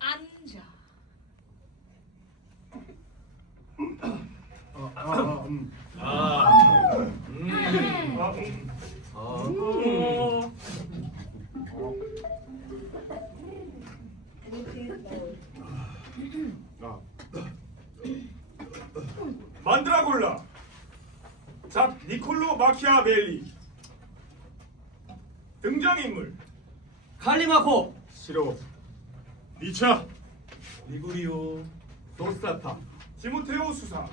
앉아. 만드라골라 작 니콜로 마키아벨리. 등장인물 칼리마코, 시로 니차 리구리오 도스타타 티모테오 수사.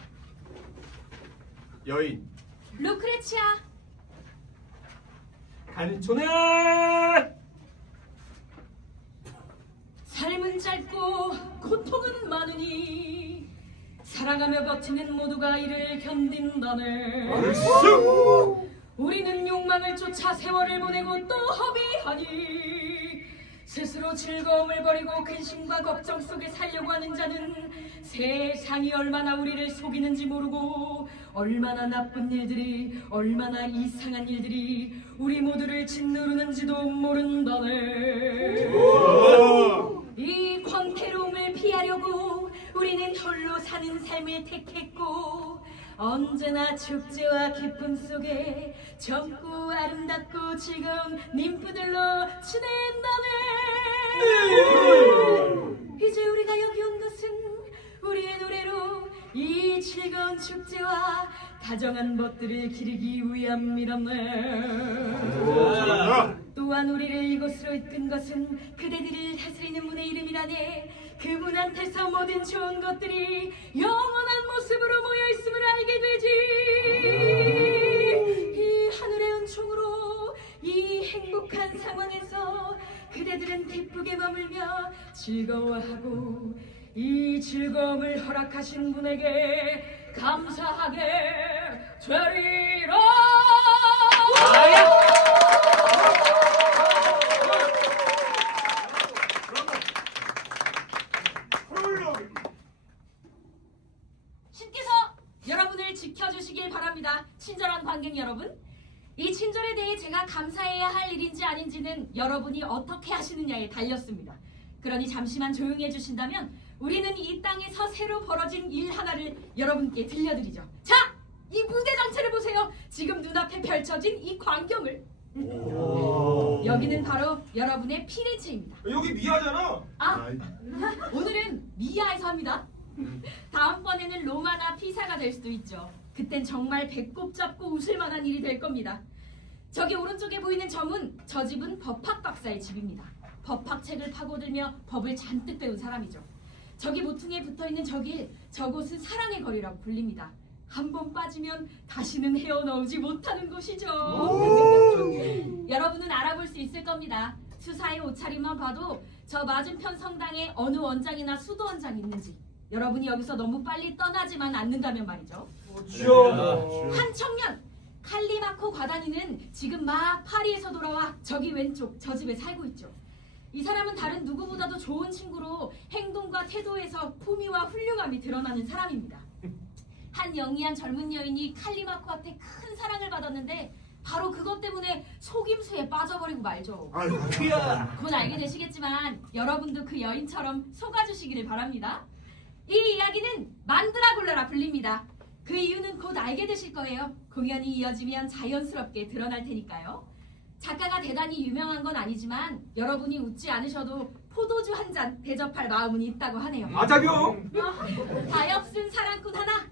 여인 루크레치아. 간초네. 삶은 짧고 고통은 많으니 살아가며 버티는 모두가 이를 견딘다네. 우리는 욕망을 쫓아 세월을 보내고 또 허비하니 스스로 즐거움을 버리고 근심과 걱정 속에 살려고 하는 자는 세상이 얼마나 우리를 속이는지 모르고 얼마나 나쁜 일들이, 얼마나 이상한 일들이 우리 모두를 짓누르는지도 모른다네. 이 광태로움을 피하려고 우리는 홀로 사는 삶을 택했고 언제나 축제와 기쁨 속에 젊고 아름답고 즐거운 ним프들로 지낸다네. 이제 우리가 여기 온 것은 우리의 노래로 이 즐거운 축제와 다정한 멋들을 기리기 위함이라네. 또한 우리를 이곳으로 이끈 것은 그대들을 다스리는 분의 이름이라네. 그분한테서 모든 좋은 것들이 영원한 모습으로 모여있음을 알게 되지. 이 하늘의 은총으로 이 행복한 상황에서 그대들은 기쁘게 머물며 즐거워하고 이 즐거움을 허락하신 분에게 감사하게 되리라. 신께서 여러분을 지켜주시길 바랍니다. 친절한 관객 여러분, 이 친절에 대해 제가 감사해야 할 일인지 아닌지는 여러분이 어떻게 하시느냐에 달렸습니다. 그러니 잠시만 조용히 해주신다면 우리는 이 땅에서 새로 벌어진 일 하나를 여러분께 들려드리죠. 자, 이 무대 전체를 보세요. 지금 눈앞에 펼쳐진 이 광경을. 여기는 바로 여러분의 피레체입니다. 여기 미아잖아. 아, 오늘은 미아에서 합니다. 다음번에는 로마나 피사가 될 수도 있죠. 그땐 정말 배꼽 잡고 웃을 만한 일이 될 겁니다. 저기 오른쪽에 보이는 점은 저 집은 법학 박사의 집입니다. 법학책을 파고들며 법을 잔뜩 배운 사람이죠. 저기 모퉁이에 붙어있는 저곳은 사랑의 거리라고 불립니다. 한 번 빠지면 다시는 헤어나오지 못하는 곳이죠. 여러분은 알아볼 수 있을 겁니다. 수사의 옷차림만 봐도 저 맞은편 성당에 어느 원장이나 수도 원장이 있는지. 여러분이 여기서 너무 빨리 떠나지만 않는다면 말이죠. 한 청년 칼리마코 과다니는 지금 막 파리에서 돌아와 저기 왼쪽 저 집에 살고 있죠. 이 사람은 다른 누구보다도 좋은 친구로 행동과 태도에서 품위와 훌륭함이 드러나는 사람입니다. 한 영리한 젊은 여인이 칼리마코한테 큰 사랑을 받았는데 바로 그것 때문에 속임수에 빠져버리고 말죠. 곧 알게 되시겠지만 여러분도 그 여인처럼 속아주시기를 바랍니다. 이 이야기는 만드라골라라 불립니다. 그 이유는 곧 알게 되실 거예요. 공연이 이어지면 자연스럽게 드러날 테니까요. 작가가 대단히 유명한 건 아니지만 여러분이 웃지 않으셔도 포도주 한 잔 대접할 마음은 있다고 하네요. 아자병. 가엾은 사랑꾼 하나,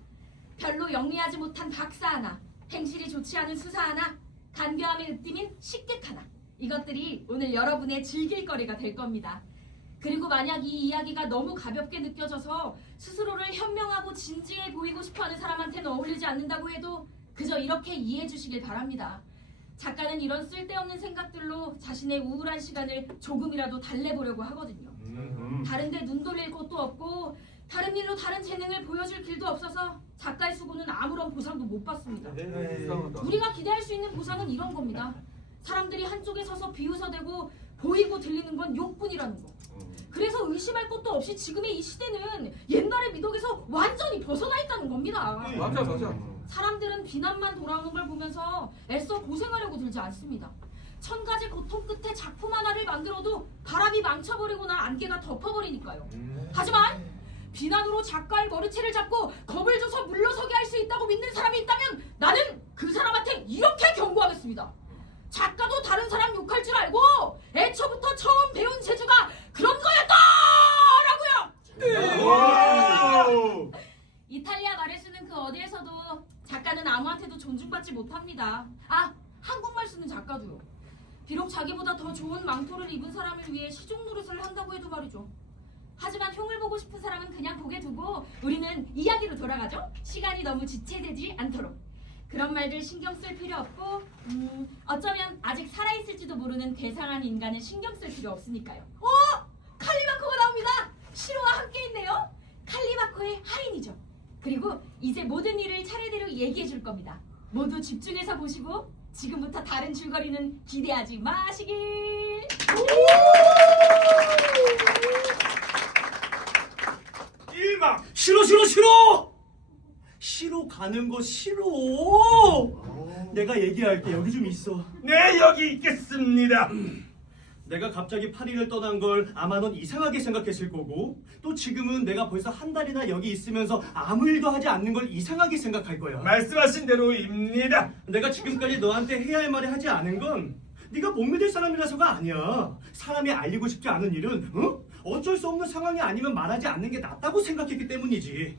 별로 영리하지 못한 박사 하나, 행실이 좋지 않은 수사 하나, 간교함에 으뜸인 식객 하나. 이것들이 오늘 여러분의 즐길 거리가 될 겁니다. 그리고 만약 이 이야기가 너무 가볍게 느껴져서 스스로를 현명하고 진지해 보이고 싶어하는 사람한테는 어울리지 않는다고 해도 그저 이렇게 이해해 주시길 바랍니다. 작가는 이런 쓸데없는 생각들로 자신의 우울한 시간을 조금이라도 달래보려고 하거든요. 다른 데 눈 돌릴 곳도 없고 다른 일로 다른 재능을 보여줄 길도 없어서 작가의 수고는 아무런 보상도 못 받습니다. 우리가 기대할 수 있는 보상은 이런 겁니다. 사람들이 한쪽에 서서 비웃어대고 보이고 들리는 건 욕뿐이라는 거. 그래서 의심할 것도 없이 지금의 이 시대는 옛날의 미덕에서 완전히 벗어나 있다는 겁니다. 맞아. 사람들은 비난만 돌아오는 걸 보면서 애써 고생하려고 들지 않습니다. 1000가지 고통 끝에 작품 하나를 만들어도 바람이 망쳐버리거나 안개가 덮어버리니까요. 하지만 비난으로 작가의 머리채를 잡고 겁을 줘서 물러서게 할 수 있다고 믿는 사람이 있다면 나는 그 사람한테 이렇게 경고하겠습니다. 작가도 다른 사람 욕할 줄 알고 애초부터 처음 배운 재주가 그런 거였다라고요. 와우. 이탈리아 말을 쓰는 그 어디에서도 작가는 아무한테도 존중받지 못합니다. 아, 한국말 쓰는 작가도요. 비록 자기보다 더 좋은 망토를 입은 사람을 위해 시종 노릇을 한다고 해도 말이죠. 하지만 흉을 보고 싶은 사람은 그냥 보게 두고 우리는 이야기로 돌아가죠. 시간이 너무 지체되지 않도록. 그런 말들 신경 쓸 필요 없고 어쩌면 아직 살아있을지도 모르는 대상한 인간은 신경 쓸 필요 없으니까요. 칼리마코가 나옵니다. 시로와 함께 있네요. 칼리마코의 하인이죠. 그리고 이제 모든 일을 차례대로 얘기해 줄 겁니다. 모두 집중해서 보시고 지금부터 다른 줄거리는 기대하지 마시길. 일막. 싫어 싫어 싫어! 싫어 가는 거 싫어. 내가 얘기할게. 여기 좀 있어. 네, 여기 있겠습니다. 내가 갑자기 파리를 떠난 걸 아마 넌 이상하게 생각했을 거고 또 지금은 내가 벌써 한 달이나 여기 있으면서 아무 일도 하지 않는 걸 이상하게 생각할 거야. 말씀하신 대로입니다. 내가 지금까지 너한테 해야 할 말을 하지 않은 건 네가 못 믿을 사람이라서가 아니야. 사람이 알리고 싶지 않은 일은 어쩔 수 없는 상황이 아니면 말하지 않는 게 낫다고 생각했기 때문이지.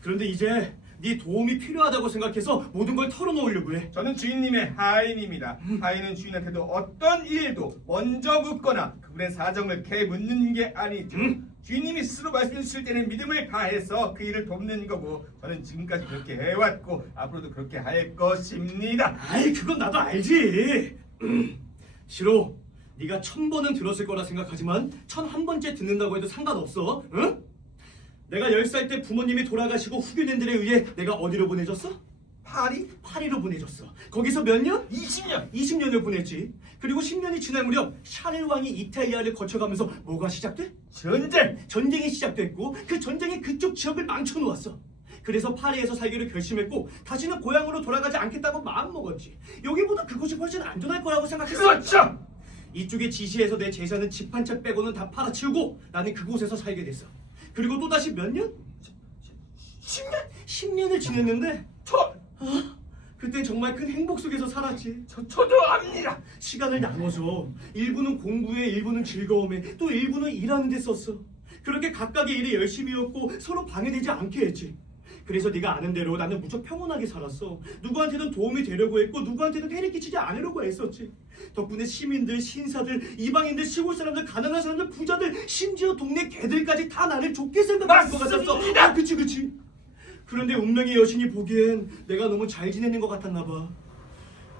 그런데 이제 네 도움이 필요하다고 생각해서 모든 걸 털어놓으려고 해. 저는 주인님의 하인입니다. 하인은 주인한테도 어떤 일도 먼저 묻거나 그분의 사정을 캐묻는 게 아니죠. 주인님이 스스로 말씀해 주실 때는 믿음을 다해서 그 일을 돕는 거고 저는 지금까지 그렇게 해왔고 앞으로도 그렇게 할 것입니다. 아이 그건 나도 알지. 싫어. 네가 1000번은 들었을 거라 생각하지만 1001번째 듣는다고 해도 상관없어. 응? 내가 10살 때 부모님이 돌아가시고 후계년들에 의해 내가 어디로 보내졌어? 파리로 보내졌어. 거기서 몇 년? 20년. 20년을 보냈지. 그리고 10년이 지날 무렵 샤를 왕이 이탈리아를 거쳐가면서 뭐가 시작돼? 전쟁이 시작됐고 그 전쟁이 그쪽 지역을 망쳐놓았어. 그래서 파리에서 살기로 결심했고 다시는 고향으로 돌아가지 않겠다고 마음먹었지. 여기보다 그곳이 훨씬 안전할 거라고 생각했어. 그렇죠. 이쪽에 지시해서 내 재산은 집 한 채 빼고는 다 팔아치우고 나는 그곳에서 살게 됐어. 그리고 또다시 몇 년? 10년을 지냈는데 그땐 정말 큰 행복 속에서 살았지. 저도 압니다. 시간을 나눠서 일부는 공부에 일부는 즐거움에 또 일부는 일하는 데 썼어. 그렇게 각각의 일에 열심히 했고 서로 방해되지 않게 했지. 그래서 네가 아는 대로 나는 무척 평온하게 살았어. 누구한테든 도움이 되려고 했고 누구한테든 해를 끼치지 않으려고 했었지. 덕분에 시민들, 신사들, 이방인들, 시골 사람들, 가난한 사람들, 부자들, 심지어 동네 개들까지 다 나를 좋게 생각할 것 같았어. 맞습니다. 그치. 그런데 운명의 여신이 보기엔 내가 너무 잘 지내는 것 같았나 봐.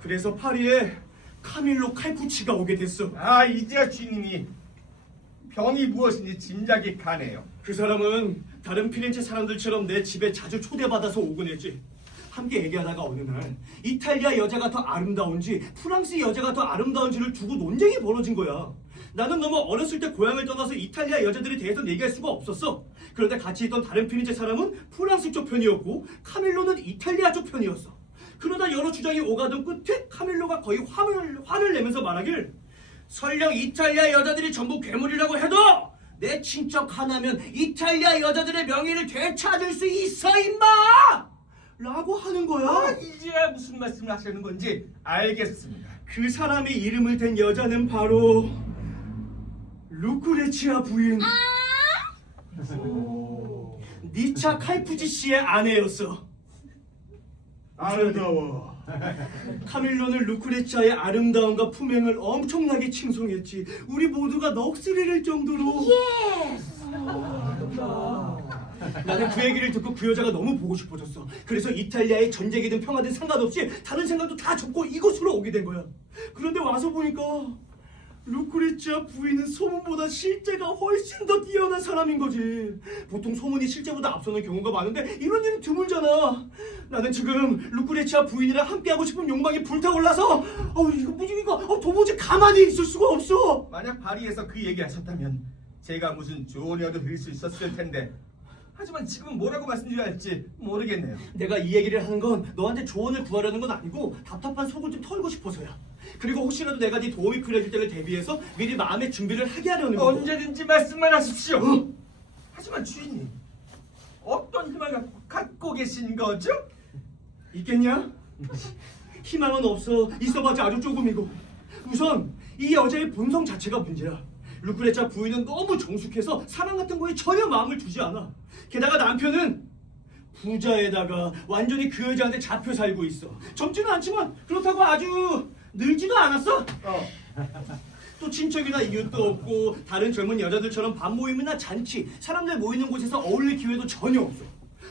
그래서 파리에 카밀로 칼푸치가 오게 됐어. 이제야 주인님이 병이 무엇인지 짐작이 가네요. 그 사람은 다른 피렌체 사람들처럼 내 집에 자주 초대받아서 오곤 했지. 함께 얘기하다가 어느 날 이탈리아 여자가 더 아름다운지 프랑스 여자가 더 아름다운지를 두고 논쟁이 벌어진 거야. 나는 너무 어렸을 때 고향을 떠나서 이탈리아 여자들에 대해서는 얘기할 수가 없었어. 그런데 같이 있던 다른 피렌체 사람은 프랑스 쪽 편이었고 카밀로는 이탈리아 쪽 편이었어. 그러다 여러 주장이 오가던 끝에 카밀로가 거의 화를 내면서 말하길, 설령 이탈리아 여자들이 전부 괴물이라고 해도 내 친척 하나면 이탈리아 여자들의 명예를 되찾을 수 있어 임마! 라고 하는 거야. 이제야 무슨 말씀을 하시는 건지 알겠습니다. 그 사람의 이름을 댄 여자는 바로 루크레치아 부인 니차 칼푸지 씨의 아내였어. 아름다워. 카밀로는 루크레치아의 아름다움과 품행을 엄청나게 칭송했지. 우리 모두가 넋을 잃을 정도로. 나는 그 얘기를 듣고 그 여자가 너무 보고 싶어졌어. 그래서 이탈리아의 전쟁이든 평화든 상관없이 다른 생각도 다 접고 이곳으로 오게 된 거야. 그런데 와서 보니까 루크레치아 부인은 소문보다 실제가 훨씬 더 뛰어난 사람인 거지. 보통 소문이 실제보다 앞서는 경우가 많은데 이런 일은 드물잖아. 나는 지금 루크레치아 부인이랑 함께하고 싶은 욕망이 불타올라서 이거 도무지 가만히 있을 수가 없어. 만약 파리에서 그 얘기 하셨다면 제가 무슨 조언이라도 드릴 수 있었을 텐데 하지만 지금은 뭐라고 말씀드려야 할지 모르겠네요. 내가 이 얘기를 하는 건 너한테 조언을 구하려는 건 아니고 답답한 속을 좀 털고 싶어서야. 그리고 혹시라도 내가 네 도움이 필요해질 때를 대비해서 미리 마음의 준비를 하게 하려는 거고. 언제든지 말씀만 하십시오. 하지만 주인님, 어떤 희망을 갖고 계신 거죠? 있겠냐? 희망은 없어. 있어봤자 아주 조금이고. 우선 이 여자의 본성 자체가 문제야. 루크레차 부인은 너무 정숙해서 사랑 같은 거에 전혀 마음을 두지 않아. 게다가 남편은 부자에다가 완전히 그 여자한테 잡혀 살고 있어. 젊지는 않지만 그렇다고 아주 늙지도 않았어. 또 친척이나 이웃도 없고 다른 젊은 여자들처럼 밥 모임이나 잔치, 사람들 모이는 곳에서 어울릴 기회도 전혀 없어.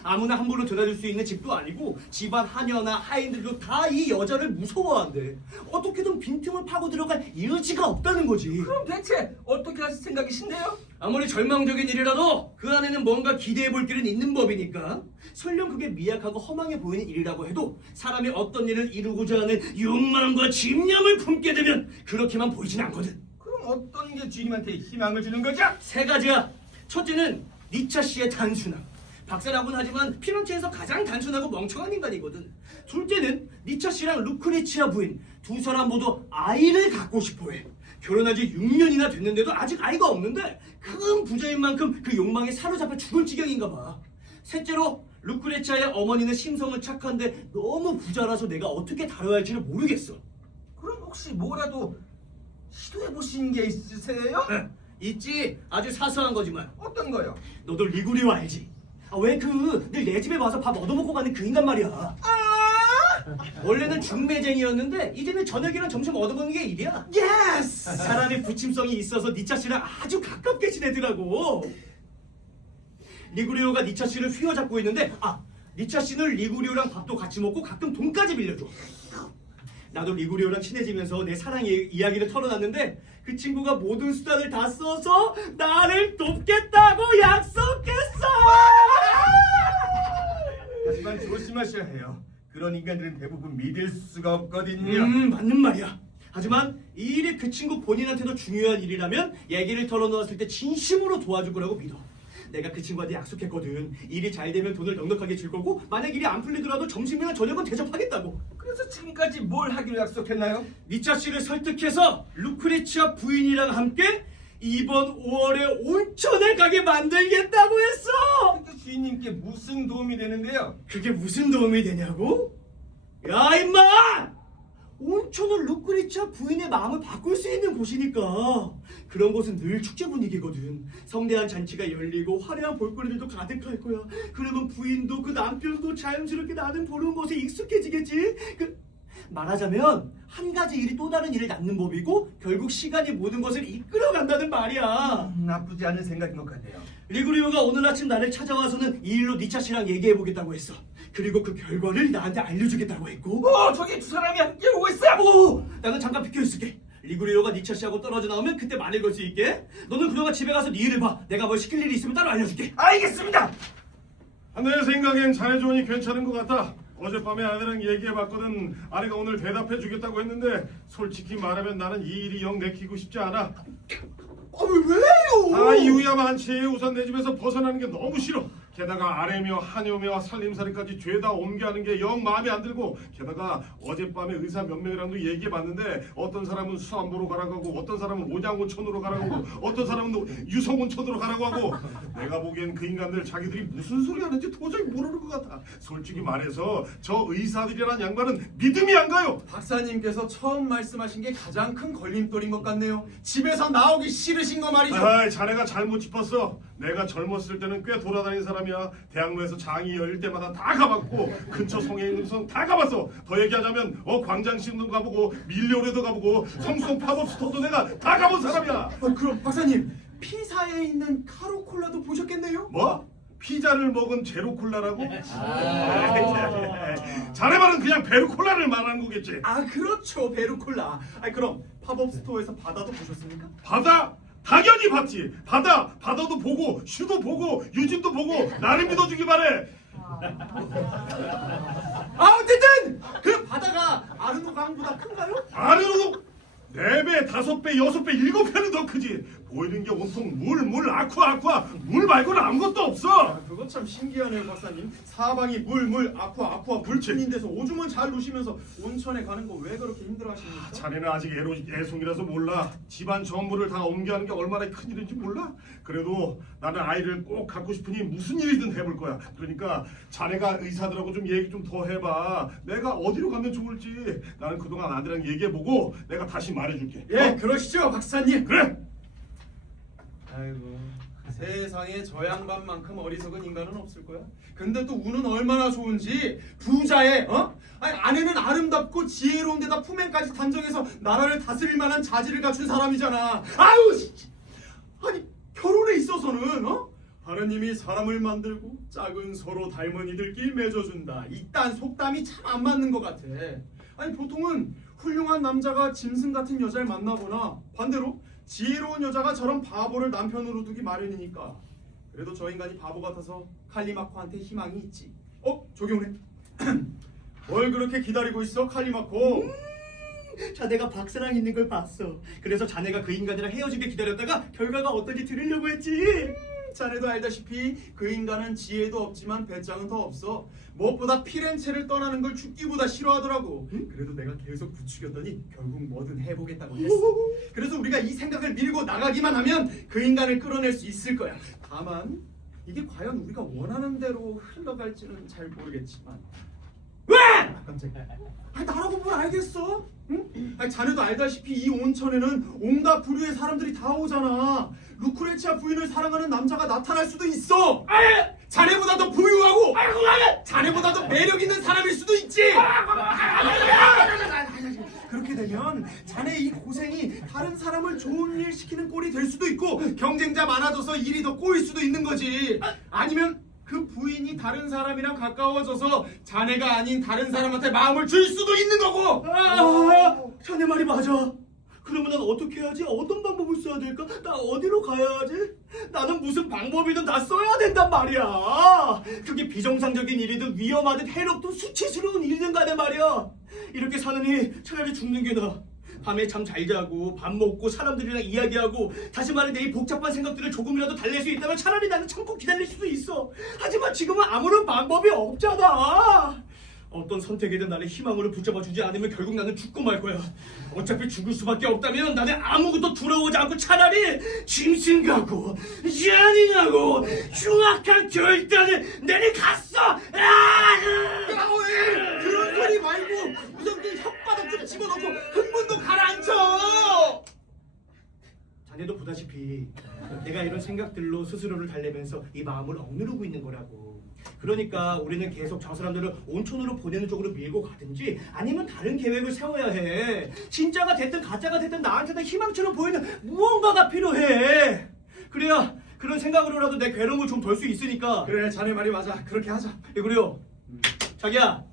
아무나 함부로 들어줄 수 있는 집도 아니고 집안 하녀나 하인들도 다 이 여자를 무서워한대. 어떻게든 빈틈을 파고 들어갈 여지가 없다는 거지. 그럼 대체 어떻게 하실 생각이신데요? 아무리 절망적인 일이라도 그 안에는 뭔가 기대해 볼 길은 있는 법이니까. 설령 그게 미약하고 허망해 보이는 일이라고 해도 사람이 어떤 일을 이루고자 하는 욕망과 집념을 품게 되면 그렇게만 보이진 않거든. 그럼 어떤 게 주인님한테 희망을 주는 거죠? 세 가지야. 첫째는 니차 씨의 단순함. 박사라고는 하지만 피렌체에서 가장 단순하고 멍청한 인간이거든. 둘째는 니차 씨랑 루크레치아 부인 두 사람 모두 아이를 갖고 싶어해. 결혼한 지 6년이나 됐는데도 아직 아이가 없는데 큰 부자인 만큼 그 욕망에 사로잡혀 죽을 지경인가 봐. 셋째로 루크레치아의 어머니는 심성은 착한데 너무 부자라서 내가 어떻게 다뤄야 할지를 모르겠어. 그럼 혹시 뭐라도 시도해 보신 게 있으세요? 있지. 아주 사소한 거지만. 어떤 거요? 너도 리구리오 알지? 왜 그 늘 내 집에 와서 밥 얻어먹고 가는 그 인간 말이야. 원래는 중매쟁이였는데 이제는 저녁이랑 점심 얻어먹는 게 일이야. 예스! 사람이 부침성이 있어서 니차 씨랑 아주 가깝게 지내더라고. 리구리오가 니차 씨를 휘어잡고 있는데 니차 씨는 리구리오랑 밥도 같이 먹고 가끔 돈까지 빌려줘. 나도 리구리오랑 친해지면서 내 사랑의 이야기를 털어놨는데 그 친구가 모든 수단을 다 써서 나를 돕겠다고 약속했어. 하지만 조심하셔야 해요. 그런 인간들은 대부분 믿을 수가 없거든요. 맞는 말이야. 하지만 이 일이 그 친구 본인한테도 중요한 일이라면 얘기를 털어놓았을 때 진심으로 도와줄 거라고 믿어. 내가 그 친구한테 약속했거든. 일이 잘 되면 돈을 넉넉하게 줄 거고 만약 일이 안 풀리더라도 점심이나 저녁은 대접하겠다고. 그래서 지금까지 뭘 하기로 약속했나요? 니차 씨를 설득해서 루크레치아 부인이랑 함께 이번 5월에 온천에 가게 만들겠다고 했어. 그게 주인님께 무슨 도움이 되는데요? 그게 무슨 도움이 되냐고? 야 임마! 온천은 루크레치아 부인의 마음을 바꿀 수 있는 곳이니까. 그런 곳은 늘 축제 분위기거든. 성대한 잔치가 열리고 화려한 볼거리들도 가득할 거야. 그러면 부인도 그 남편도 자연스럽게 나는 보는 것에 익숙해지겠지. 말하자면 한 가지 일이 또 다른 일을 낳는 법이고 결국 시간이 모든 것을 이끌어간다는 말이야. 나쁘지 않은 생각인 것 같네요. 리구리오가 오늘 아침 나를 찾아와서는 이 일로 니차 씨랑 얘기해보겠다고 했어. 그리고 그 결과를 나한테 알려주겠다고 했고. 저기 두 사람이 함께 오고 있어! 나는 잠깐 비켜있을게. 리구리오가 니차 씨하고 떨어져 나오면 그때 말을 걸 수 있게. 너는 그동안 집에 가서 네 일을 봐. 내가 뭘 시킬 일이 있으면 따로 알려줄게. 알겠습니다! 내 생각엔 자네 조언이 괜찮은 것 같아. 어젯밤에 아내랑 얘기해봤거든. 아내가 오늘 대답해주겠다고 했는데 솔직히 말하면 나는 이 일이 영 내키고 싶지 않아. 왜요? 이유야 많지. 우선 내 집에서 벗어나는 게 너무 싫어. 게다가 아내며 하녀며 살림살이까지 죄다 옮겨하는 게 영 마음에 안 들고, 게다가 어젯밤에 의사 몇 명이랑도 얘기해봤는데 어떤 사람은 수안보로 가라고 하고 어떤 사람은 온양온천으로 가라고 하고 어떤 사람은 유성온천으로 가라고 하고 내가 보기엔 그 인간들 자기들이 무슨 소리 하는지 도저히 모르는 것 같아. 솔직히 말해서 저 의사들이란 양반은 믿음이 안 가요. 박사님께서 처음 말씀하신 게 가장 큰 걸림돌인 것 같네요. 집에서 나오기 싫으신 거 말이죠. 자네가 잘못 짚었어. 내가 젊었을 때는 꽤 돌아다닌 사람이야. 대학로에서 장이 열릴 때마다 다 가봤고 근처 성에 있는 성 다 가봤어. 더 얘기하자면 광장시장도 가보고 밀려오래도 가보고 성수동 팝업 스토어도 내가 다 가본 사람이야. 그럼 박사님 피사에 있는 카로콜라도 보셨겠네요? 뭐? 피자를 먹은 제로콜라라고? 자네 말은 그냥 베르콜라를 말하는 거겠지. 그렇죠, 베르콜라. 그럼 팝업 스토어에서 바다도 보셨습니까? 바다? 당연히 봤지. 바다도 보고 슈도 보고 유진도 보고 나를 믿어주기 바래. 어쨌든 그 바다가 아르노 강보다 큰가요? 아르노 4배, 5배, 6배, 7배는 더 크지. 보이는 게 온통 물, 아쿠아. 물 말고는 아무것도 없어. 그거 참 신기하네요, 박사님. 사방이 물, 아쿠아, 물뿐인 데서 오줌은 잘 누시면서 온천에 가는 거 왜 그렇게 힘들어하십니까? 자네는 아직 애송이라서 몰라. 집안 전부를 다 옮겨하는 게 얼마나 큰일인지 몰라? 그래도 나는 아이를 꼭 갖고 싶으니 무슨 일이든 해볼 거야. 그러니까 자네가 의사들하고 좀 얘기 좀 더 해봐. 내가 어디로 가면 좋을지. 나는 그동안 아들이랑 얘기해보고 내가 다시 말해줄게. 예, 그러시죠, 박사님. 그래! 아이고, 세상에 저 양반만큼 어리석은 인간은 없을 거야. 근데 또 운은 얼마나 좋은지 부자의 아니, 아내는 아름답고 지혜로운 데다 품행까지 단정해서 나라를 다스릴 만한 자질을 갖춘 사람이잖아. 아유, 아니 결혼에 있어서는 하느님이 사람을 만들고 짝은 서로 닮은 이들끼리 맺어준다. 이딴 속담이 참 안 맞는 것 같아. 아니 보통은 훌륭한 남자가 짐승 같은 여자를 만나거나 반대로 지혜로운 여자가 저런 바보를 남편으로 두기 마련이니까. 그래도 저 인간이 바보 같아서 칼리마코한테 희망이 있지. 저기 오네. 뭘 그렇게 기다리고 있어, 칼리마코? 자네가 박사랑 있는 걸 봤어. 그래서 자네가 그 인간이랑 헤어지게 기다렸다가 결과가 어떤지 들으려고 했지. 자네도 알다시피 그 인간은 지혜도 없지만 배짱은 더 없어. 무엇보다 피렌체를 떠나는 걸 죽기보다 싫어하더라고. 그래도 내가 계속 부추겼더니 결국 뭐든 해보겠다고 했어. 그래서 우리가 이 생각을 밀고 나가기만 하면 그 인간을 끌어낼 수 있을 거야. 다만 이게 과연 우리가 원하는 대로 흘러갈지는 잘 모르겠지만. 왜? 깜짝이야. 나라고 뭘 알겠어? 응? 자네도 알다시피 이 온천에는 온갖 부류의 사람들이 다 오잖아. 루크레치아 부인을 사랑하는 남자가 나타날 수도 있어. 자네보다 더 부유하고 자네보다 더 매력 있는 사람일 수도 있지. 그렇게 되면 자네 이 고생이 다른 사람을 좋은 일 시키는 꼴이 될 수도 있고 경쟁자 많아져서 일이 더 꼬일 수도 있는 거지. 아니면 그 부인이 다른 사람이랑 가까워져서 자네가 아닌 다른 사람한테 마음을 줄 수도 있는 거고. 자네 말이 맞아. 그러면 난 어떻게 해야지? 어떤 방법을 써야 될까? 나 어디로 가야 하지? 나는 무슨 방법이든 다 써야 된단 말이야. 그게 비정상적인 일이든 위험하든 해롭든 수치스러운 일이든 간에 말이야. 이렇게 사느니 차라리 죽는 게 나아. 밤에 잠 잘 자고 밥 먹고 사람들이랑 이야기하고 다시 말해 내 이 복잡한 생각들을 조금이라도 달랠 수 있다면 차라리 나는 참고 기다릴 수도 있어. 하지만 지금은 아무런 방법이 없잖아. 어떤 선택이든 나를 희망으로 붙잡아주지 않으면 결국 나는 죽고 말 거야. 어차피 죽을 수밖에 없다면 나는 아무것도 두려워하지 않고 차라리 짐승 가고 잔인하고 흉악한 결단을 내리갔어. 그런 소리 말고 우선 그 혓바닥 좀 집어넣고 흥분도 가라앉혀. 자네도 보다시피 내가 이런 생각들로 스스로를 달래면서 이 마음을 억누르고 있는 거라고. 그러니까 우리는 계속 저 사람들을 온천으로 보내는 쪽으로 밀고 가든지 아니면 다른 계획을 세워야 해. 진짜가 됐든 가짜가 됐든 나한테는 희망처럼 보이는 무언가가 필요해. 그래야 그런 생각으로라도 내 괴로움을 좀 덜 수 있으니까. 그래, 자네 말이 맞아. 그렇게 하자. 그래요. 자기야,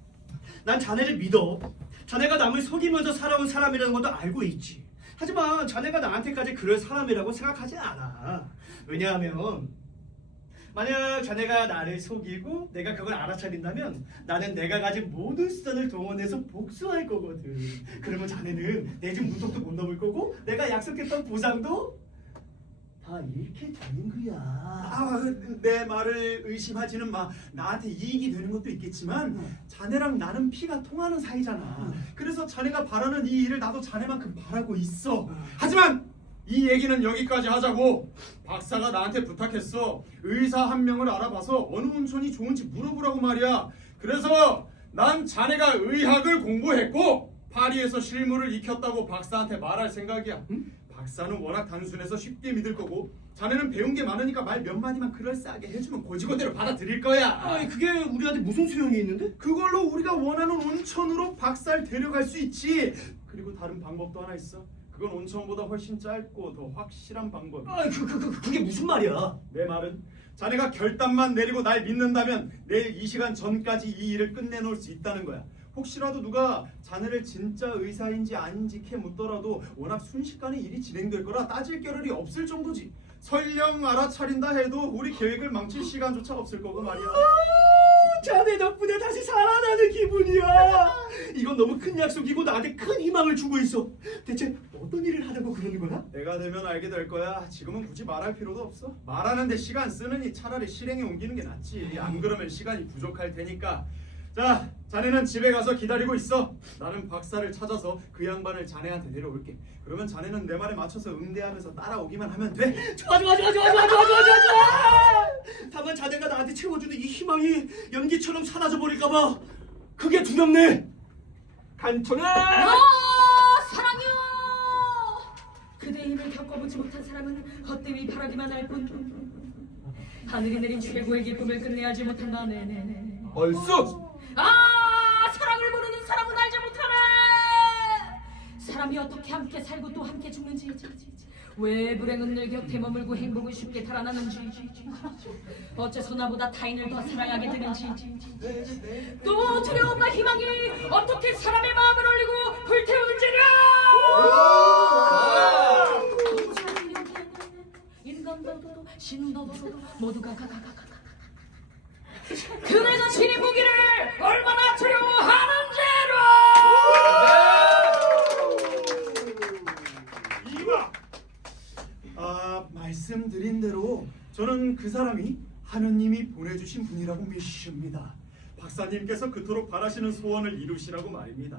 난 자네를 믿어. 자네가 남을 속이면서 살아온 사람이라는 것도 알고 있지. 하지만 자네가 나한테까지 그럴 사람이라고 생각하지 않아. 왜냐하면 만약 자네가 나를 속이고 내가 그걸 알아차린다면 나는 내가 가진 모든 수단을 동원해서 복수할 거거든. 그러면 자네는 내 집 문턱도 못 넘을 거고 내가 약속했던 보상도 다 잃게 되는 거야. 내 말을 의심하지는 마. 나한테 이익이 되는 것도 있겠지만 자네랑 나는 피가 통하는 사이잖아. 그래서 자네가 바라는 이 일을 나도 자네만큼 바라고 있어. 하지만 이 얘기는 여기까지 하자고. 박사가 나한테 부탁했어. 의사 한 명을 알아봐서 어느 온천이 좋은지 물어보라고 말이야. 그래서 난 자네가 의학을 공부했고 파리에서 실무를 익혔다고 박사한테 말할 생각이야. 박사는 워낙 단순해서 쉽게 믿을 거고 자네는 배운 게 많으니까 말 몇 마디만 그럴싸하게 해주면 고지고대로 받아들일 거야. 아니 그게 우리한테 무슨 소용이 있는데? 그걸로 우리가 원하는 온천으로 박사를 데려갈 수 있지. 그리고 다른 방법도 하나 있어. 그건 온천보다 훨씬 짧고 더 확실한 방법이야. 아, 그게 무슨 말이야? 내 말은 자네가 결단만 내리고 날 믿는다면 내일 이 시간 전까지 이 일을 끝내놓을 수 있다는 거야. 혹시라도 누가 자네를 진짜 의사인지 아닌지 캐 묻더라도 워낙 순식간에 일이 진행될 거라 따질 겨를이 없을 정도지. 설령 알아차린다 해도 우리 계획을 망칠 시간조차 없을 거고 말이야. 자네 덕분에 다시 살아나는 기분이야. 이건 너무 큰 약속이고 나한테 큰 희망을 주고 있어. 대체 어떤 일을 하려고 그러는 거야? 내가 되면 알게 될 거야. 지금은 굳이 말할 필요도 없어. 말하는데 시간 쓰느니 차라리 실행에 옮기는 게 낫지. 안 그러면 시간이 부족할 테니까. 자, 자네는 집에 가서 기다리고 있어. 나는 박사를 찾아서 그 양반을 자네한테 데려올게. 그러면 자네는 내 말에 맞춰서 응대하면서 따라오기만 하면 돼. 좋아. 다만 자네가 나한테 채워주는 이 희망이 연기처럼 사라져 버릴까봐 그게 두렵네. 간청아! 사랑이여! 그대의 힘을 겪어보지 못한 사람은 헛되이 바라기만 할 뿐. 하늘이 내린 최고의 기쁨을 끝내야지 못한 나네. 얼쑤! 사랑을 모르는 사람은 알지 못하네. 사람이 어떻게 함께 살고 또 함께 죽는지, 왜 불행은 늘 곁에 머물고 행복은 쉽게 달아나는지, 어째서 나보다 타인을 더 사랑하게 되는지, 또 두려움과 희망이 어떻게 사람의 마음을 올리고 불태우는지를. 인간도 신도도 모두가 그래서 신의 무기를 얼마나 두려워하는지로. 이봐. 말씀드린 대로 저는 그 사람이 하느님이 보내주신 분이라고 믿습니다. 박사님께서 그토록 바라시는 소원을 이루시라고 말입니다.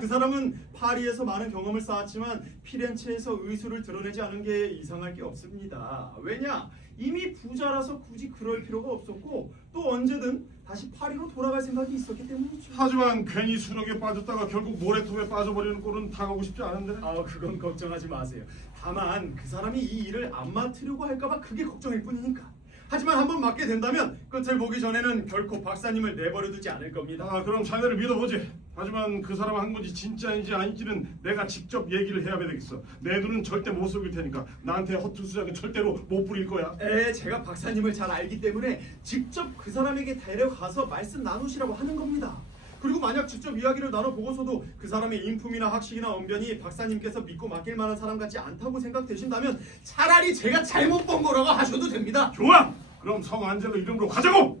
그 사람은 파리에서 많은 경험을 쌓았지만 피렌체에서 의술을 드러내지 않은 게 이상할 게 없습니다. 왜냐? 이미 부자라서 굳이 그럴 필요가 없었고 또 언제든 다시 파리로 돌아갈 생각이 있었기 때문이죠. 하지만 괜히 수렁에 빠졌다가 결국 모래톱에 빠져버리는 꼴은 당하고 싶지 않은데. 그건 걱정하지 마세요. 다만 그 사람이 이 일을 안 맡으려고 할까봐 그게 걱정일 뿐이니까. 하지만 한번 맡게 된다면 끝을 보기 전에는 결코 박사님을 내버려두지 않을 겁니다. 그럼 자네를 믿어보지. 하지만 그 사람 한 건지 진짜인지 아닌지는 내가 직접 얘기를 해야 되겠어. 내 눈은 절대 못 속일 테니까 나한테 허투루 수작은 절대로 못 부릴 거야. 제가 박사님을 잘 알기 때문에 직접 그 사람에게 데려가서 말씀 나누시라고 하는 겁니다. 그리고 만약 직접 이야기를 나눠보고서도 그 사람의 인품이나 학식이나 언변이 박사님께서 믿고 맡길 만한 사람 같지 않다고 생각되신다면 차라리 제가 잘못 본 거라고 하셔도 됩니다. 좋아. 그럼 성 안젤로 이름으로 가자고.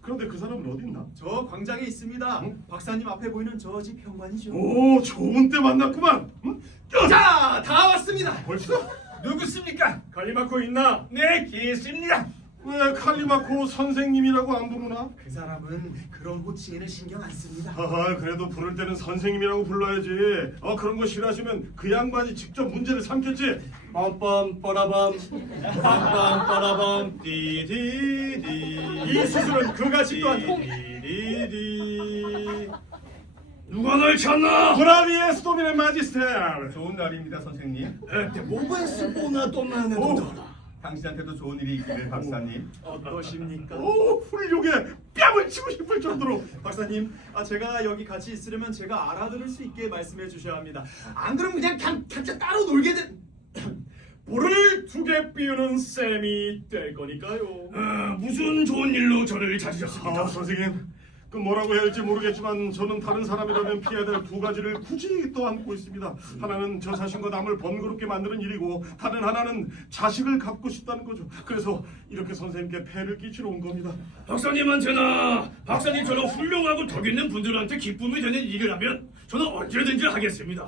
그런데 그 사람은 어디 있나? 저 광장에 있습니다. 박사님 앞에 보이는 저 집 현관이죠. 오, 좋은 때 만났구만. 응? 자, 다 왔습니다. 벌써? 누구십니까? 갈리마코 있나? 네, 계십니다. 왜 칼리마코 선생님이라고 안 부르나? 그 사람은 그런 호칭에는 신경 안 씁니다. 그래도 부를 때는 선생님이라고 불러야지. 그런 거 싫어하시면 그 양반이 직접 문제를 삼겠지. 빰빰 빠라밤 빰빰 빠라밤 띠디디. 이 수술은 그가지도 않고 띠디디. 누가 널 찾나? 브라비에 스토미네 마지스테르. 좋은 날입니다, 선생님. 에때 모베스 보나 또만 해도 당신한테도 좋은 일이 있기를, 박사님. 어떠십니까? 오, 훌륭해. 뺨을 치고 싶을 정도로. 박사님, 제가 여기 같이 있으려면 제가 알아들을 수 있게 말씀해 주셔야 합니다. 안 그러면 그냥 각자 따로 놀게 된... 볼을 두 개 삐우는 셈이 될 거니까요. 무슨 좋은 일로 저를 찾으셨습니까? 선생님. 그 뭐라고 해야 할지 모르겠지만 저는 다른 사람이라면 피해야 될 두 가지를 굳이 또 안고 있습니다. 하나는 저 자신과 남을 번거롭게 만드는 일이고 다른 하나는 자식을 갖고 싶다는 거죠. 그래서 이렇게 선생님께 폐를 끼치러 온 겁니다. 박사님한테나 박사님처럼 훌륭하고 덕 있는 분들한테 기쁨이 되는 일을 하면 저는 언제든지 하겠습니다.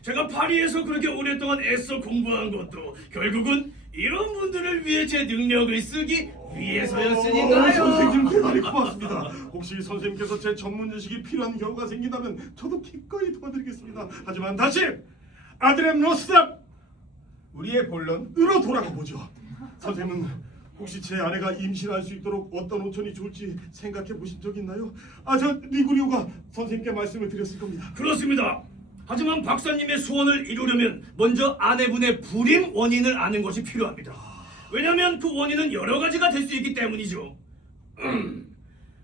제가 파리에서 그렇게 오랫동안 애써 공부한 것도 결국은 이런 분들을 위해 제 능력을 쓰기 위해서였으니까요. 선생님 대단히 고맙습니다. 혹시 선생님께서 제 전문 지식이 필요한 경우가 생긴다면 저도 기꺼이 도와드리겠습니다. 하지만 다시 아드렘 로스탑 우리의 본론. 으로 돌아가 보죠. 선생님은 혹시 제 아내가 임신할 수 있도록 어떤 온천이 좋을지 생각해 보신 적 있나요? 저 리구리오가 선생님께 말씀을 드렸을 겁니다. 그렇습니다. 하지만 박사님의 소원을 이루려면 먼저 아내분의 불임 원인을 아는 것이 필요합니다. 왜냐하면 그 원인은 여러 가지가 될 수 있기 때문이죠.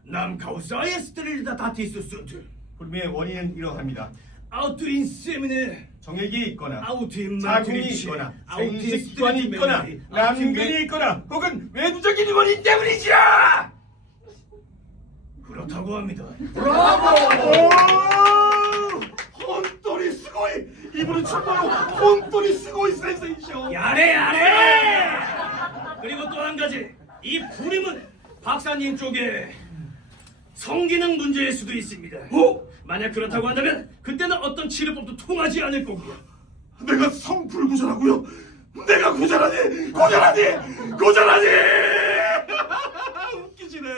남카우사의 스테릴리다 다티스 순트 불미의 원인은 이러합니다. 아우트인 세미네 정액이 있거나 아우트인 자궁이 마트리치 있거나 아우트인 생식기관이 있거나 스테리메리, 남근이 있거나 혹은 외부적인 원인 때문이죠. 그렇다고 합니다. 혼돌이 스고이! 이분은 정말로 혼돌이 스고이 센세이쇼! 야래! 그리고 또 한 가지, 이 불임은 박사님 쪽에 성기능 문제일 수도 있습니다. 만약 그렇다고 한다면 그때는 어떤 치료법도 통하지 않을 거고요. 내가 성불구절하고요. 내가 고절하니. 웃기지네.